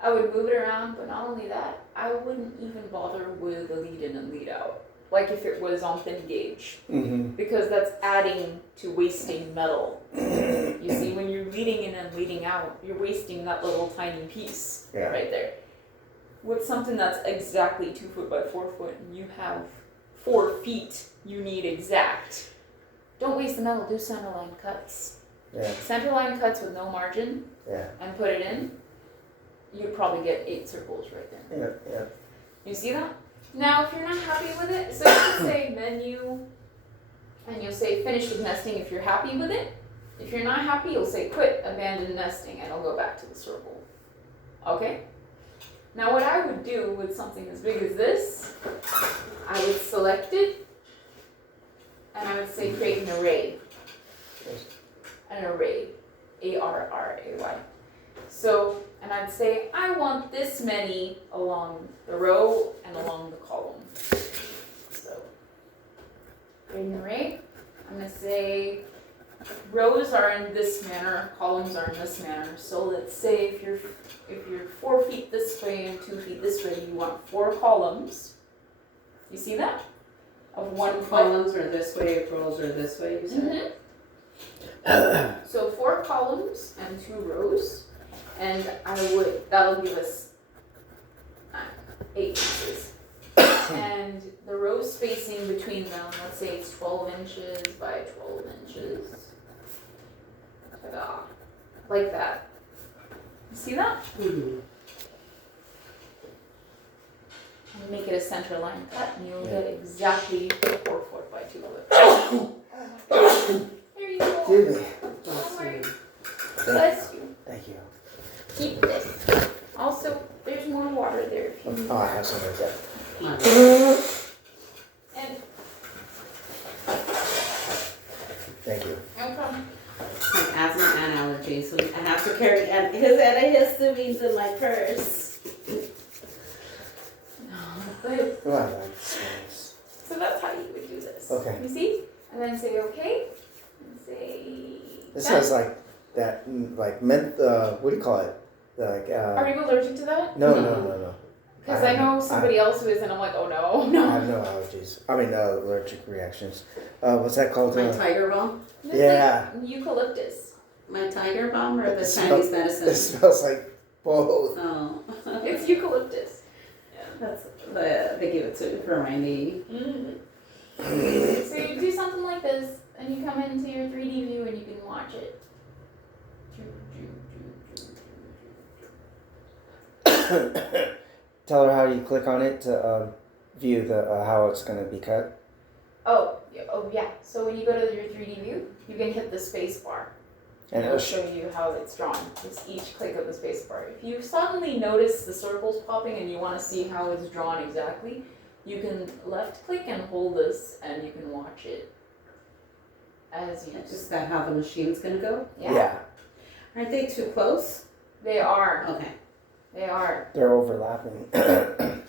I would move it around, but not only that, I wouldn't even bother with the lead in and lead out. Like if it was on thin gauge. Mm-hmm. Because that's adding to wasting metal. You see, when you're leading in and leading out, you're wasting that little tiny piece right there. With something that's exactly 2 foot by 4 foot, and you have 4 feet you need exact. Don't waste the metal, do centerline cuts. Yeah. Centerline cuts with no margin Yeah. and put it in, you'd probably get 8 circles right there. Yeah. Yeah. You see that? Now, if you're not happy with it, so you can say menu, and you'll say finish with nesting if you're happy with it. If you're not happy, you'll say quit, abandon nesting, and it'll go back to the circle. Okay? Now what I would do with something as big as this, I would select it, and I would say create an array. An array. A-R-R-A-Y. So, and I'd say I want this many along the row and along the column. So, create an array. I'm going to say rows are in this manner, columns are in this manner. So let's say if you're 4 feet this way and 2 feet this way, you want 4 columns. You see that? Of 1 foot. Columns are this way, rows are this way, you said? So 4 columns and 2 rows, and that'll give us 8 pieces. And the row spacing between them, let's say it's 12 inches by 12 inches. Ta-da. Like that. You see that? Mm-hmm. And make it a center line cut, and you'll get exactly 4 foot by 2 foot. There you go. Excuse me. Don't worry. Thank, Bless you. thank you. Keep this. Also, there's more water there if you need. Oh, I have some right there. And Thank you. no problem. Like asthma and allergies, so I have to carry his antihistamines in my purse. But, Oh, I like this. so that's how you would do this. Okay. You see? And then say okay. And say. This done. has like that, what do you call it? Like, Are you allergic to that? no. Because I know somebody else who is, and I'm like, oh no. I have no allergies. I mean, allergic reactions. What's that called? My Tiger Balm? It's Yeah. like eucalyptus. My Tiger Balm or the It Chinese It medicine? smells like both. Oh. It's eucalyptus. That's they give it to me for my knee. So you do something like this, and you come into your 3D view, and you can watch it. Tell her how you click on it to view the how it's going to be cut. Oh yeah. So when you go to your 3D view, you can hit the space bar. And It'll it'll show you how it's drawn. It's each click of the space bar. If you suddenly notice the circles popping and you want to see how it's drawn exactly, you can left click and hold this, and you can watch it as you. Is that how the machine's gonna go? Yeah. Aren't they too close? They are. Okay. They are. They're overlapping. Yeah.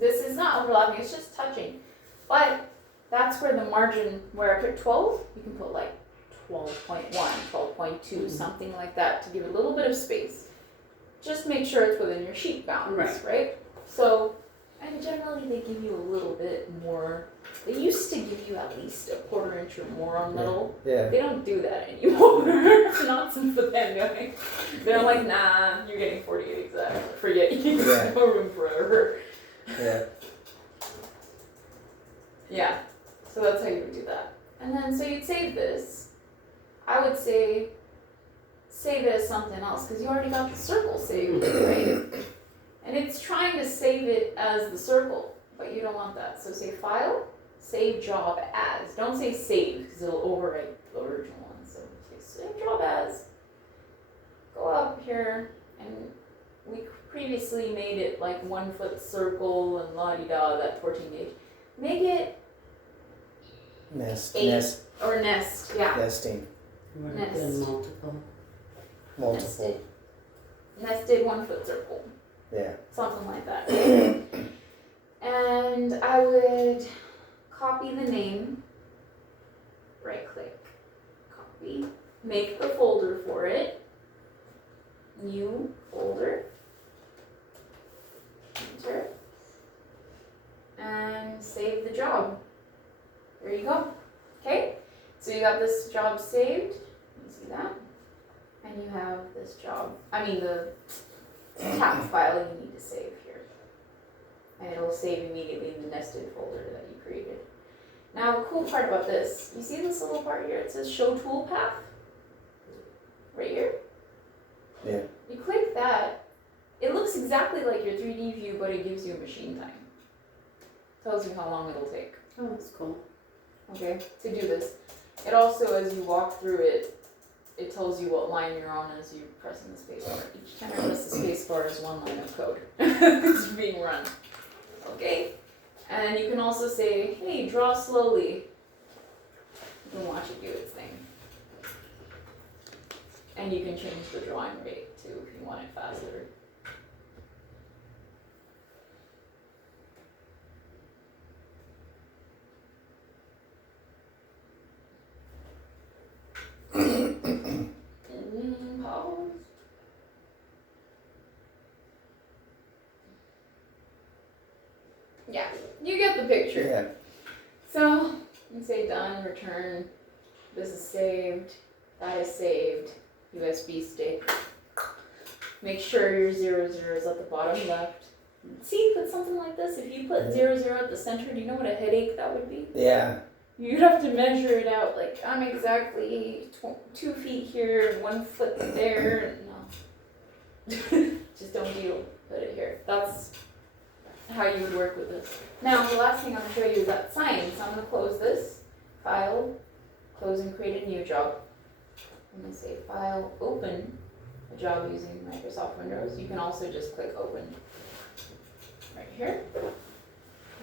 This is not overlapping. It's just touching. But that's where the margin, where I put 12, you can put like 12.1, 12.2, something like that to give it a little bit of space. Just make sure it's within your sheet bounds, right? So, and generally they give you a little bit more. They used to give you at least a quarter inch or more on metal. Yeah. They don't do that anymore. Not since the pandemic. They're like, nah, you're getting 48 exact. Forget you. Yeah. No room for error. Yeah. Yeah. So that's how you would do that. And then, so you'd save this. I would say, save it as something else, because you already got the circle saved, right? And it's trying to save it as the circle, but you don't want that. So say File, Save Job As. Don't say Save, because it'll overwrite the original one. So say Save Job As. Go up here, and we previously made it like 1 foot circle and la-di-da, that 14 gauge. Make it Nest. 8 Nest. or nest, yeah. Nesting. Nest. Multiple. Multiple. Nested 1 foot circle. Yeah. Something like that. And I would copy the name, right click, copy, make the folder for it, new folder, enter, and save the job. There you go. Okay? So you got this job saved, you see that? And you have this job, the tap file you need to save here. And it'll save immediately in the nested folder that you created. Now the cool part about this, you see this little part here? It says show toolpath. Right here. Yeah. You click that, it looks exactly like your 3D view, but it gives you a machine time. Tells you how long it'll take. Oh, that's cool. Okay, to do this. It also, as you walk through it, it tells you what line you're on as you press in the space bar. Each time I press the space bar is one line of code that's being run. Okay? And you can also say, hey, draw slowly. You can watch it do its thing. And you can change the drawing rate too if you want it faster. Pause. Yeah, you get the picture. Yeah. So, you say done, return, this is saved, that is saved, USB stick. Make sure your 00 is at the bottom left. See, put something like this, if you put 00 at the center, do you know what a headache that would be? Yeah. You'd have to measure it out, like, I'm exactly 2 feet here, and 1 foot there, no. Just don't deal, put it here. That's how you would work with this. Now, the last thing I'm gonna show you is that sign. So I'm gonna close this, file, close and create a new job. I'm gonna say file, open a job using Microsoft Windows. You can also just click open right here.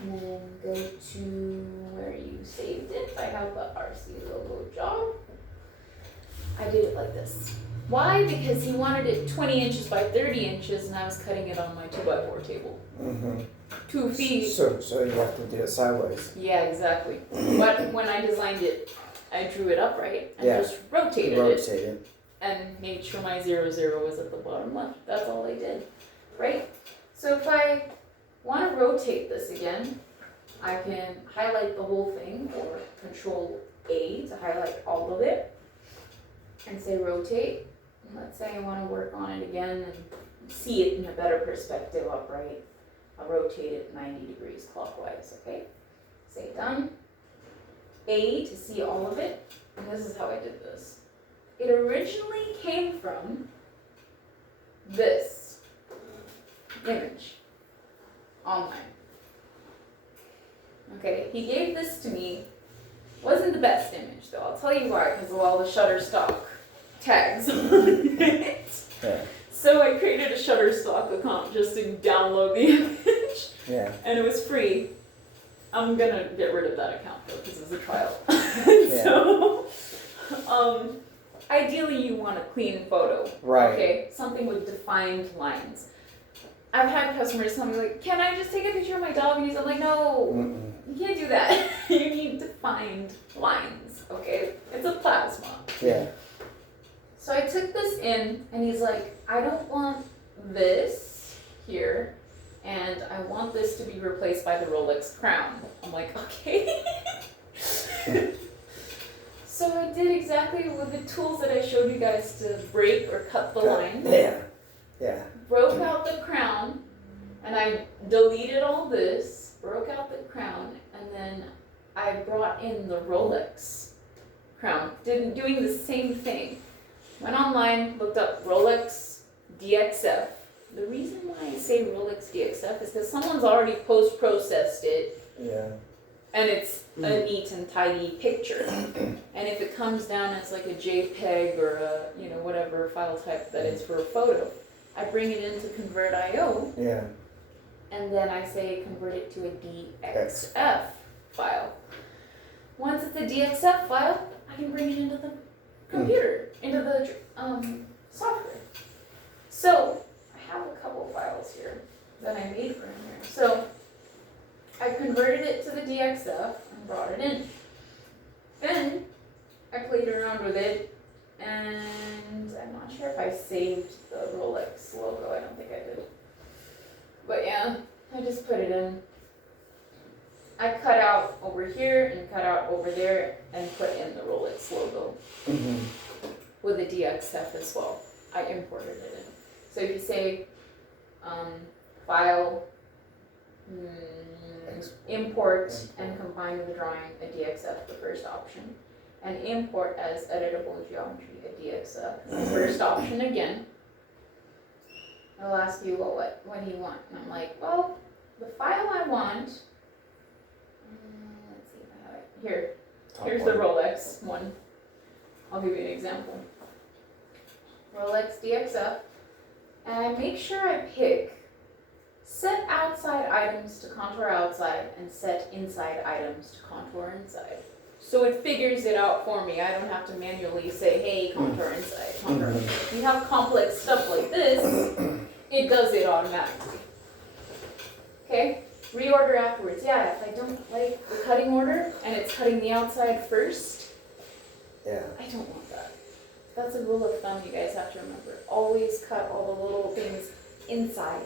And then go to where you saved it. I have the RC logo job. I did it like this. Why? Because he wanted it 20 inches by 30 inches and I was cutting it on my 2x4 table. Mm-hmm. 2 feet. So you have to do it sideways. Yeah, exactly. But when I designed it, I drew it upright and Yeah. just rotated it Rotate it. and made sure my 00 was at the bottom left. That's all I did, right? So if I want to rotate this again, I can highlight the whole thing or Control A to highlight all of it and say rotate. And let's say I want to work on it again and see it in a better perspective upright. I'll rotate it 90 degrees clockwise, okay? Say done. A to see all of it, and this is how I did this. It originally came from this image online. Okay, he gave this to me. Wasn't the best image though, I'll tell you why, because of all the Shutterstock tags on it. Yeah. So I created a Shutterstock account just to download the image, Yeah. and it was free. I'm gonna get rid of that account though, because it's a trial. So, ideally you want a clean photo. Right. Okay, something with defined lines. I've had customers tell me like, can I just take a picture of my dog? And I'm like, no, Mm-mm. you can't do that. You need defined lines, okay? It's a plasma. Yeah. So I took this in, and he's like, I don't want this here, and I want this to be replaced by the Rolex crown. I'm like, okay. So I did exactly with the tools that I showed you guys to break or cut the lines. Yeah. Yeah. Broke out the crown, and I deleted all this, broke out the crown, and then I brought in the Rolex crown, doing the same thing. Went online, looked up Rolex DXF. The reason why I say Rolex DXF is because someone's already post-processed it, Yeah. and it's a neat and tidy picture. And if it comes down as like a JPEG or a, whatever file type that is for a photo, I bring it into Convert.io, Yeah. and then I say convert it to a DXF file. Once it's a DXF file, I can bring it into the computer, into the software. So I have a couple files here that I made for him here. So I converted it to the DXF and brought it in. Then I played around with it, and I'm not sure if I saved the Rolex logo. I don't think I did. But yeah, I just put it in. I cut out over here and cut out over there and put in the Rolex logo Mm-hmm. with the DXF as well. I imported it in. So if you say file, import and combine with the drawing, a DXF, the first option. And import as editable geometry, a DXF, the first option again. It'll ask you, well, what do you want? And I'm like, well, the file I want, let's see if I have it. Here's the Rolex one. I'll give you an example. Rolex DXF, and I make sure I pick set outside items to contour outside and set inside items to contour inside. So it figures it out for me. I don't have to manually say, hey, contour inside, contour. If you have complex stuff like this, it does it automatically. Okay? Reorder afterwards. Yeah, if I don't like the cutting order and it's cutting the outside first, Yeah. I don't want that. That's a rule of thumb you guys have to remember. Always cut all the little things inside.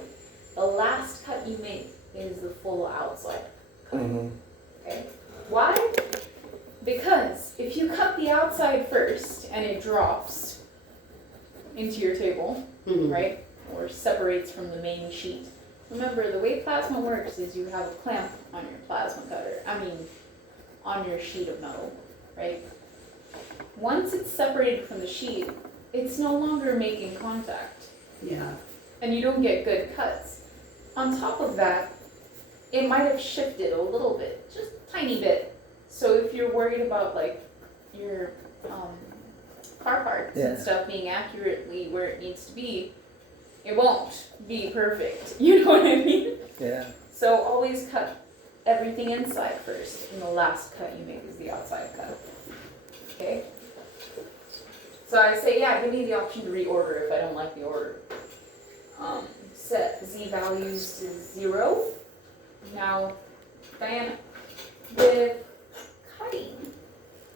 The last cut you make is the full outside cut. Okay? Why? Because if you cut the outside first and it drops into your table, right? Or separates from the main sheet. Remember, the way plasma works is you have a clamp on your plasma cutter. On your sheet of metal, right? Once it's separated from the sheet, it's no longer making contact. Yeah. And you don't get good cuts. On top of that, it might have shifted a little bit, just a tiny bit. So if you're worried about like your car parts and stuff being accurately where it needs to be, it won't be perfect. You know what I mean? Yeah. So always cut everything inside first, and the last cut you make is the outside cut. Okay? So I say, yeah, give me the option to reorder if I don't like the order. Set Z values to 0. Now, Diana, with cutting,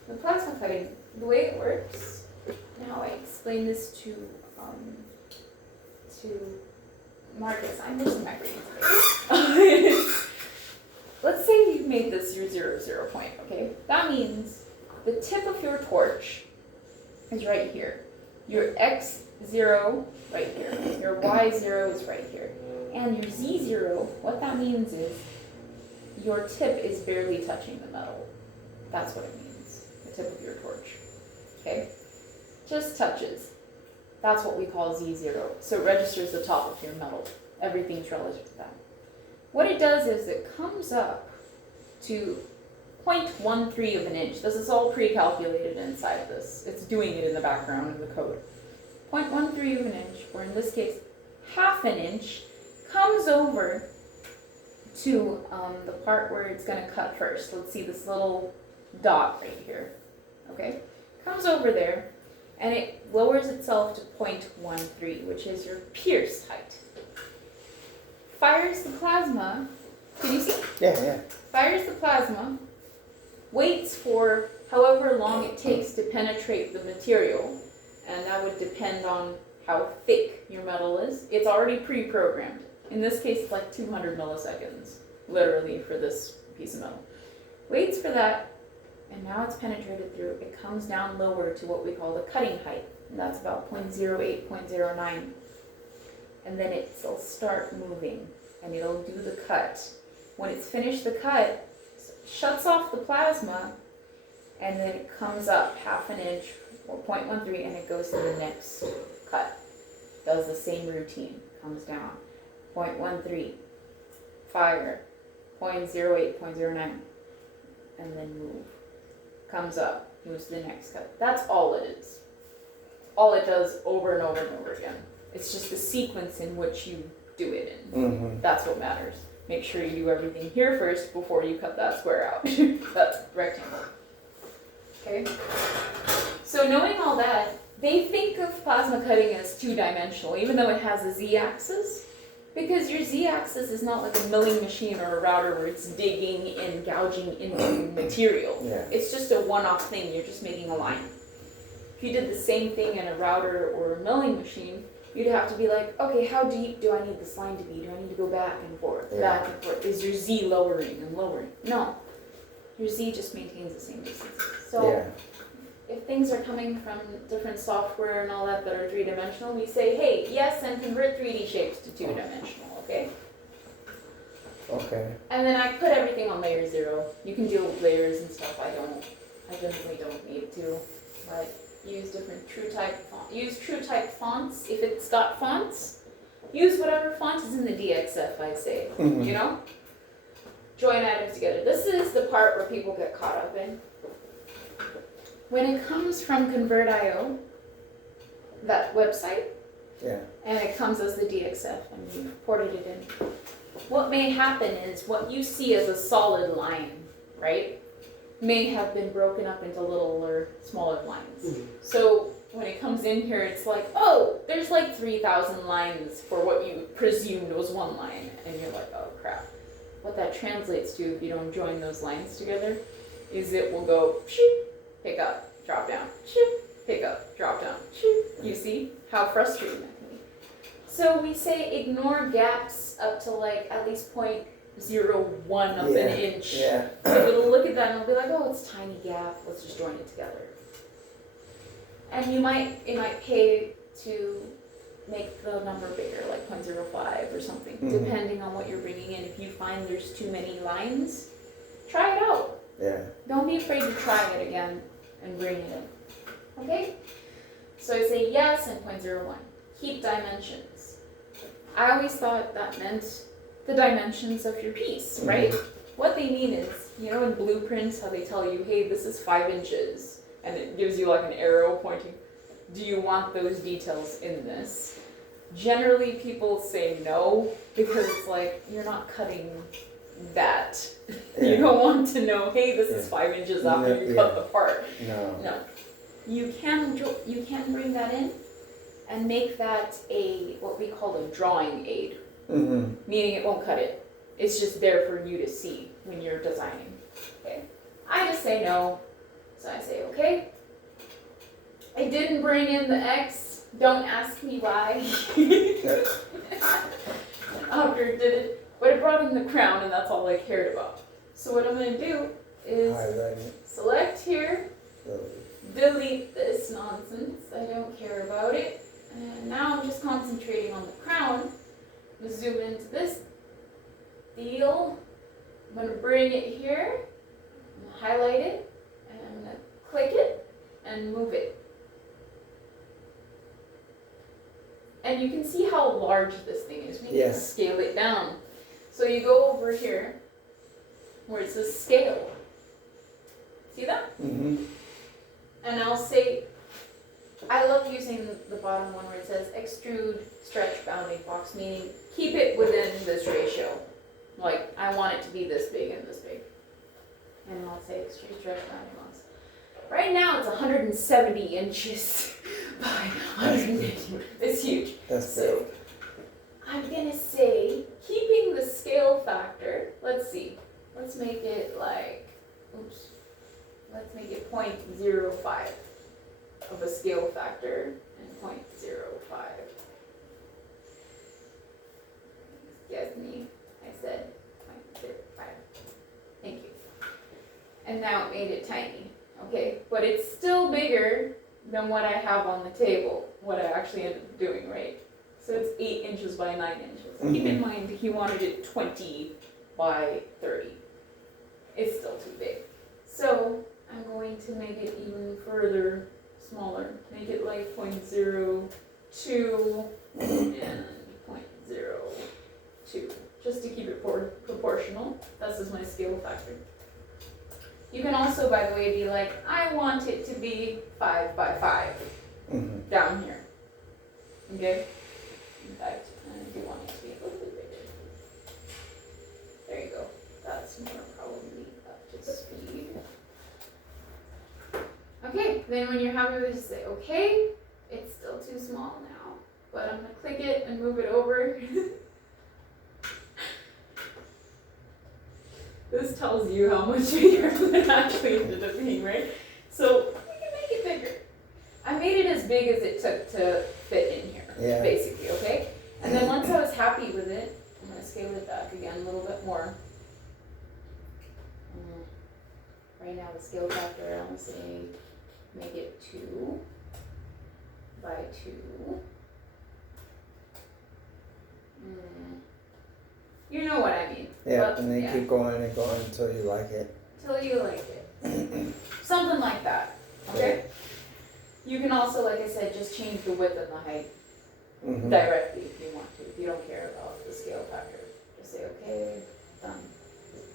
the plasma cutting, the way it works, now I explain this to Marcus. I'm missing my brain. Let's say you've made this your 0 point, okay? That means the tip of your torch is right here. Your X0 right here. Your Y0 is right here. And your Z0, what that means is your tip is barely touching the metal. That's what it means, the tip of your torch. Okay? Just touches. That's what we call Z0. So it registers the top of your metal. Everything's relative to that. What it does is it comes up to 0.13 of an inch. This is all pre-calculated inside of this. It's doing it in the background in the code. 0.13 of an inch, or in this case, half an inch, comes over to the part where it's going to cut first. Let's see this little dot right here. Okay? Comes over there, and it lowers itself to 0.13, which is your pierce height. Fires the plasma. Can you see? Yeah. Fires the plasma, waits for however long it takes to penetrate the material, and that would depend on how thick your metal is. It's already pre-programmed. In this case, it's like 200 milliseconds, literally, for this piece of metal. Waits for that, and now it's penetrated through. It comes down lower to what we call the cutting height, and that's about 0.08, 0.09. And then it'll start moving, and it'll do the cut. When it's finished the cut, shuts off the plasma, and then it comes up half an inch, or 0.13, and it goes to the next cut. Does the same routine. Comes down, 0.13, fire, 0.08, 0.09, and then move. Comes up, moves to the next cut. That's all it is. All it does over and over and over again. It's just the sequence in which you do it in. That's what matters. Make sure you do everything here first before you cut that square out. That rectangle. Okay? So knowing all that, they think of plasma cutting as two-dimensional, even though it has a z-axis. Because your z-axis is not like a milling machine or a router where it's digging and gouging into material. Yeah. It's just a one-off thing. You're just making a line. If you did the same thing in a router or a milling machine, you'd have to be like, okay, how deep do I need this line to be? Do I need to go back and forth, back and forth? Is your z lowering and lowering? No. Your z just maintains the same distance. So if things are coming from different software and all that are three-dimensional, we say, hey, yes, and convert 3D shapes to two-dimensional, okay? Okay. And then I put everything on layer 0. You can deal with layers and stuff. I generally don't need to. But use different use TrueType fonts. If it's got fonts, use whatever font is in the DXF, I say. You know? Join items together. This is the part where people get caught up in. When it comes from Convert.io, that website, Yeah. and it comes as the DXF, and you ported it in. What may happen is what you see as a solid line, right, may have been broken up into littler, smaller lines. So when it comes in here, it's like, oh, there's like 3,000 lines for what you presumed was one line, and you're like, oh crap. What that translates to, if you don't join those lines together, is it will go shoot, pick up, drop down, shoot, pick up, drop down, shoot. You see how frustrating that can be. So we say ignore gaps up to like at least 0.01 of an inch. Yeah. So it'll look at that and it'll be like, oh, it's a tiny gap, let's just join it together. And it might pay to make the number bigger, like 0.05 or something, depending on what you're bringing in. If you find there's too many lines, try it out. Yeah. Don't be afraid to try it again and bring it in. Okay? So I say yes and 0.01. Keep dimensions. I always thought that meant the dimensions of your piece, right? What they mean is, in blueprints, how they tell you, hey, this is 5 inches, and it gives you like an arrow pointing. Do you want those details in this? Generally, people say no, because it's like, you're not cutting that. You don't want to know, hey, this is 5 inches after you cut the part. No. You can bring that in and make that what we call a drawing aid. Meaning it won't cut it. It's just there for you to see when you're designing. Okay. I just say no. So I say okay. I didn't bring in the X. Don't ask me why. After it did it. But it brought in the crown, and that's all I cared about. So what I'm going to do is Highlight it. select here, delete this nonsense. I don't care about it. And now I'm just concentrating on the crown. I'm going to zoom into this deal. I'm going to bring it here, I'm going to highlight it, and I'm going to click it and move it. And you can see how large this thing is. We can scale it down. So you go over here where it says scale. See that? And I'll say, I love using the bottom one where it says extrude stretch bounding box, meaning keep it within this ratio. Like, I want it to be this big and this big. And I'll say extrude stretch bounding box. Right now it's 170 inches by 150. It's huge. That's so big. I'm gonna say, keeping the scale factor, let's see. Let's make it like, let's make it 0.05 of a scale factor and 0.05. Excuse me, I said 0.05. Thank you. And now it made it tiny. Okay, but it's still bigger than what I have on the table, what I actually ended up doing, right? So it's 8 inches by 9 inches. Keep in mind, he wanted it 20 by 30. It's still too big. So I'm going to make it even further smaller. Make it like 0.02 and 0.02, just to keep it proportional. This is my scale factor. You can also, by the way, be like, I want it to be 5 by 5 down here. Okay? In fact, I do want it to be a little bit bigger. There you go. That's more probably up to speed. Okay, then when you're happy with it, just say, okay, it's still too small now, but I'm going to click it and move it over. This tells you how much bigger it actually ended up being, right? So we can make it bigger. I made it as big as it took to fit in here, basically, okay? And then once I was happy with it, I'm going to scale it back again a little bit more. Right now the scale factor, I'm going to say make it 2 by 2. You know what I mean. Yeah, but, and then keep going and going until you like it. Until you like it. Something like that, okay? You can also, like I said, just change the width and the height directly if you want to. If you don't care about the scale factor, just say, okay, done.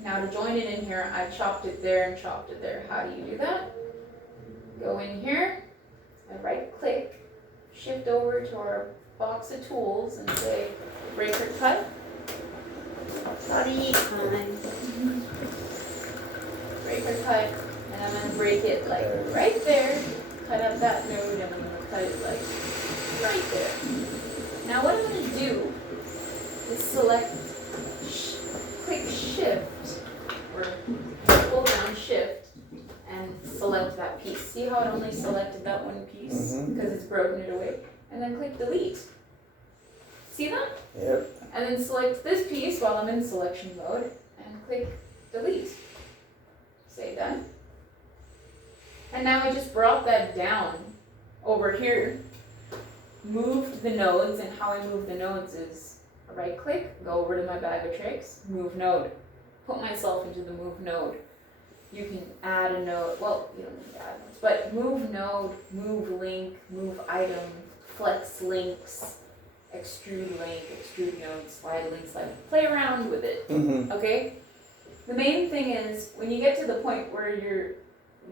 Now to join it in here, I chopped it there and chopped it there. How do you do that? Go in here, I right click, shift over to our box of tools and say breaker cut. Sorry, time. Breaker cut, and I'm gonna break it like right there. Cut up that node, and I'm gonna cut it like right there. Now what I'm gonna do is select, click shift, or hold down shift, and select that piece. See how it only selected that one piece? Because it's broken it away. And then click delete. See that? Yep. And then select this piece while I'm in selection mode, and click delete. Say done. And now I just brought that down over here, moved the nodes, and how I move the nodes is right click, go over to my bag of tricks, move node, put myself into the move node. You can add a node, well, you don't need to add nodes, but move node, move link, move item, flex links, extrude link, extrude node, slide link, slide, play around with it, okay? The main thing is, when you get to the point where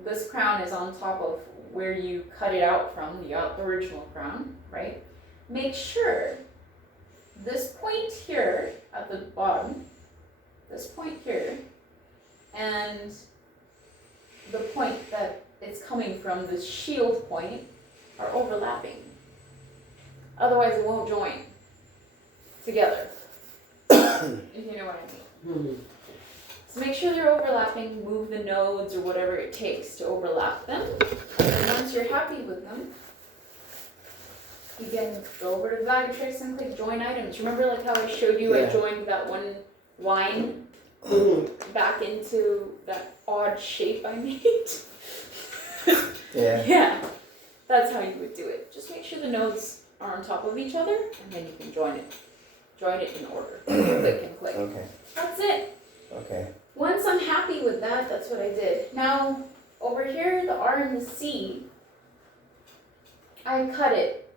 this crown is on top of where you cut it out from, the original crown, right? Make sure this point here at the bottom, this point here, and the point that it's coming from, the shield point, are overlapping. Otherwise it won't join together, if you know what I mean. So make sure they're overlapping, move the nodes or whatever it takes to overlap them. And once you're happy with them, you can go over to the bag of tricks and click join items. Remember like how I showed you I joined that one line back into that odd shape I made? Yeah. Yeah, that's how you would do it. Just make sure the nodes are on top of each other and then you can join it. Join it in order. Click and click. Okay. That's it. Okay. Once I'm happy with that, that's what I did. Now, over here, the R and the C, I cut it.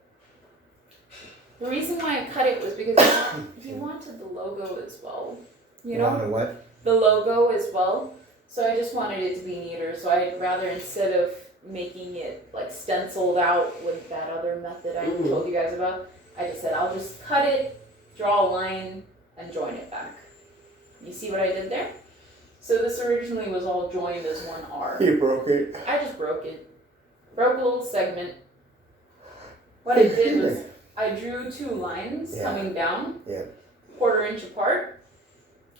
The reason why I cut it was because you wanted the logo as well. You know? Wanted what? The logo as well. So I just wanted it to be neater. So I'd rather, instead of making it like stenciled out with that other method I told you guys about, I just said I'll just cut it, draw a line, and join it back. You see what I did there? So this originally was all joined as one R. You broke it. I just broke it. Broke a little segment. What I did was I drew two lines coming down, 1/4 inch apart.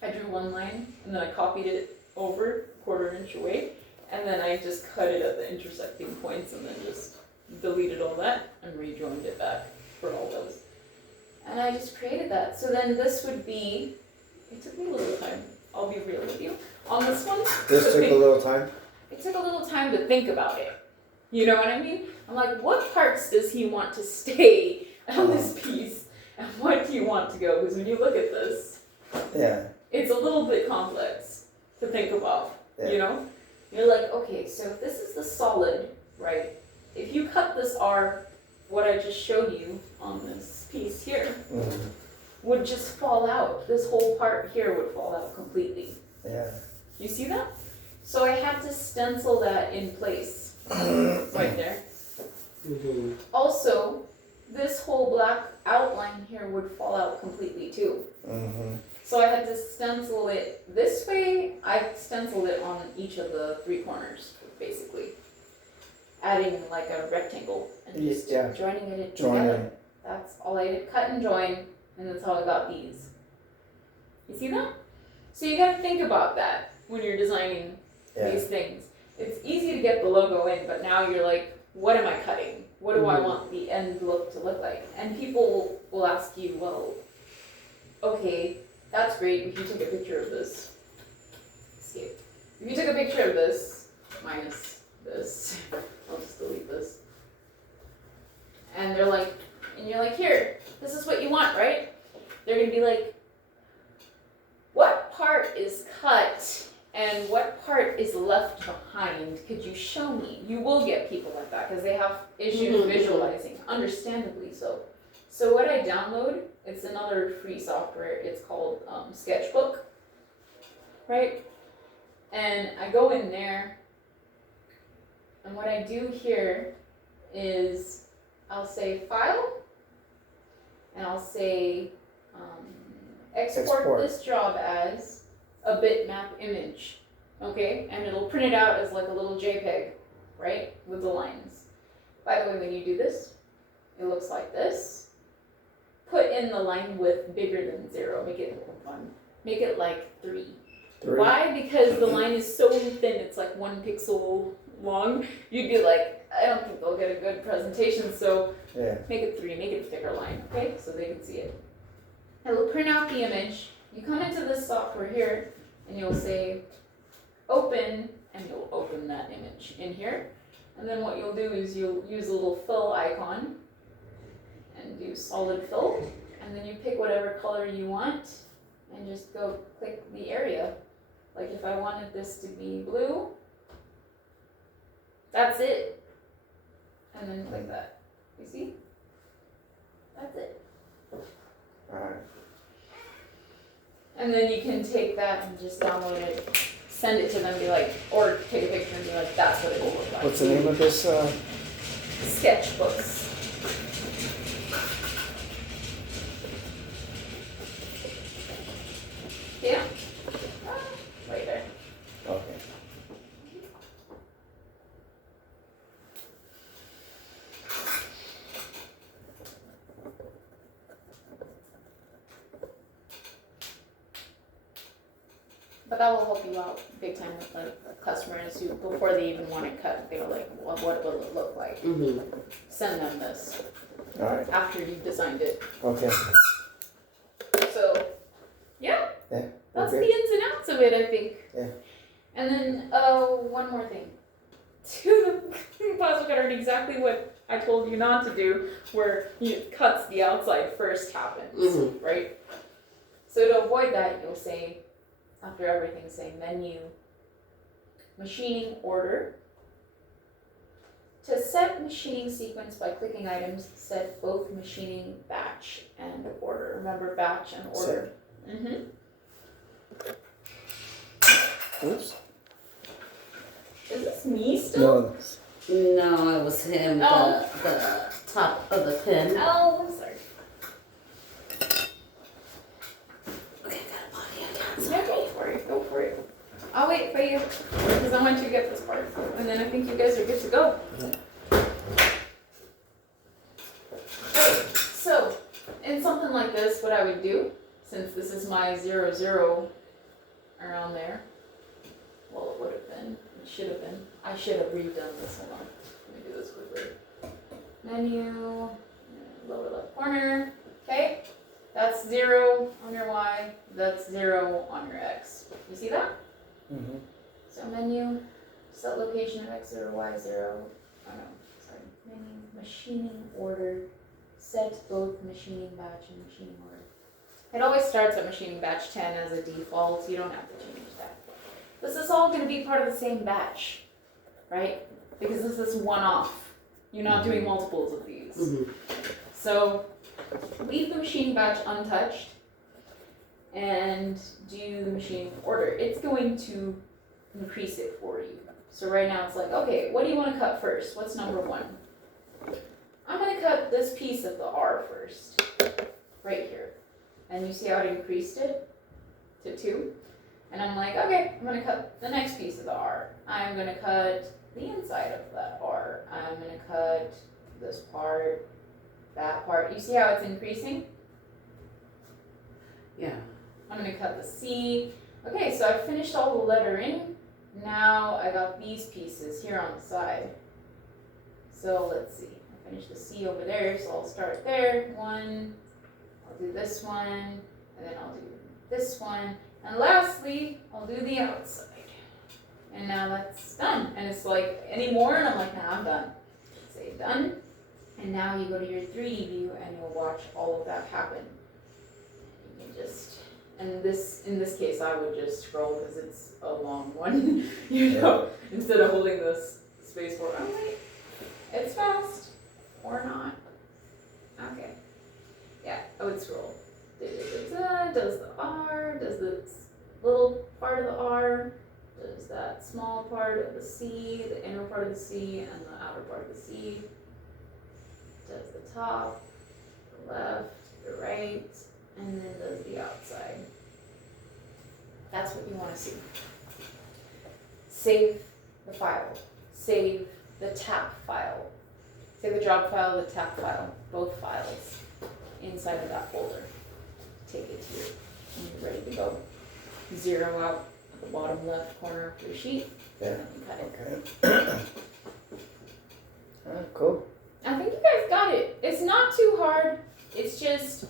I drew one line and then I copied it over 1/4 inch away, and then I just cut it at the intersecting points and then just deleted all that and rejoined it back for all those. And I just created that. So then this would be, it took me a little time, I'll be real with you. On this one, This took a little time. it took a little time to think about it. You know what I mean? I'm like, what parts does he want to stay on this piece? And what do you want to go? Because when you look at this, it's a little bit complex to think about, you know? You're like, okay, so if this is the solid, right? If you cut this R, what I just showed you on this piece here, would just fall out. This whole part here would fall out completely. Yeah. You see that? So I had to stencil that in place, right there. Also, this whole black outline here would fall out completely too. So I had to stencil it this way. I stenciled it on each of the 3 corners, basically. Adding like a rectangle and just joining it together. That's all I did, cut and join, and that's how I got these. You see that? So you gotta think about that when you're designing these things. It's easy to get the logo in, but now you're like, what am I cutting? What do I want the end look to look like? And people will ask you, well, okay, that's great if you took a picture of this. Escape. If you took a picture of this, minus this, I'll just delete this. And they're like, and you're like, here, this is what you want, right? They're gonna be like, what part is cut and what part is left behind? Could you show me? You will get people like that because they have issues visualizing, understandably so. So what I download, it's another free software. It's called Sketchbook, right? And I go in there, and what I do here is I'll say File, and I'll say export Export. this job as a bitmap image, okay? And it'll print it out as like a little JPEG, right, with the lines. By the way, when you do this, it looks like this. Put in the line width bigger than 0. Make it fun. Make it like 3. 3. Why? Because the line is so thin, it's like 1 pixel long. You'd be like, I don't think they'll get a good presentation, so Yeah. make it 3, make it a thicker line, okay? So they can see it. It'll print out the image. You come into this software here, and you'll say, open, and you'll open that image in here. And then what you'll do is you'll use a little fill icon, and do solid fill, and then you pick whatever color you want, and just go click the area. Like if I wanted this to be blue, that's it. And then click that. You see? That's it. Alright. And then you can take that and just download it, send it to them, be like, or take a picture and be like, that's what it will look like. What's the name of this? Sketchbooks. Yeah. Right there. Okay. But that will help you out big time with like customers who, before they even want it cut, they were like, well, what will it look like? Mm-hmm. Send them this Alright. after you've designed it. Okay. So, yeah, Yeah. that's Okay. the ins and outs of it, I think. Yeah. And then, one more thing. Do the plasma cutter exactly what I told you not to do, where it cuts the outside first happens, Mhm. right? So to avoid that, you'll say, after everything, say menu, machining order. To set machining sequence by clicking items, set both machining batch and order. Remember batch and order. Mm-hmm. Oops. Is this me still? No. No, it was him, Oh. the top of the pen. Oh, I'm sorry. Okay, got a body Yeah, go for it. Go for it. I'll wait for you because I want you to get this part, and then I think you guys are good to go. Right. So, in something like this, what I would do, since this is my 0, 0 around there, well, it would have been. It should have been. I should have redone this. Hold on. Let me do this quickly. Menu, lower left corner. Okay. That's 0 on your Y. That's 0 on your X. You see that? Mm-hmm. So menu, set location of X0, Y0. Oh no, sorry. Menu, machining order. Set both machining batch and machining order. It always starts at machining batch 10 as a default. You don't have to change that. This is all going to be part of the same batch, right? Because this is one off. You're not doing multiples of these. Mm-hmm. So leave the machining batch untouched and do the machining order. It's going to increase it for you. So right now it's like, okay, what do you want to cut first? What's number 1? I'm going to cut this piece of the R first, right here. And you see how it increased it to 2? And I'm like, okay, I'm going to cut the next piece of the R. I'm going to cut the inside of that R. I'm going to cut this part, that part. You see how it's increasing? Yeah. I'm going to cut the C. Okay, so I finished all the lettering. Now I got these pieces here on the side. So let's see. I finished the C over there, so I'll start there. 1. I'll do this one, and then I'll do this one. And lastly, I'll do the outside. And now that's done. And it's like, any more? And I'm like, nah, I'm done. Say done. And now you go to your 3D view and you'll watch all of that happen. You can just, and this, in this case, I would just scroll because it's a long one, you know, instead of holding this space bar. Oh wait, it's fast. Or not. Okay. Yeah, I would scroll. Does the R, does this little part of the R, does that small part of the C, the inner part of the C, and the outer part of the C. does the top, the left, the right, and then does the outside. That's what you want to see. Save the file. Save the tap file. Save the job file, the tap file, both files inside of that folder. Take it to you, and you're ready to go. Zero out at the bottom left corner of your sheet. Yeah. And cut it. Okay. Cool. I think you guys got it. It's not too hard. It's just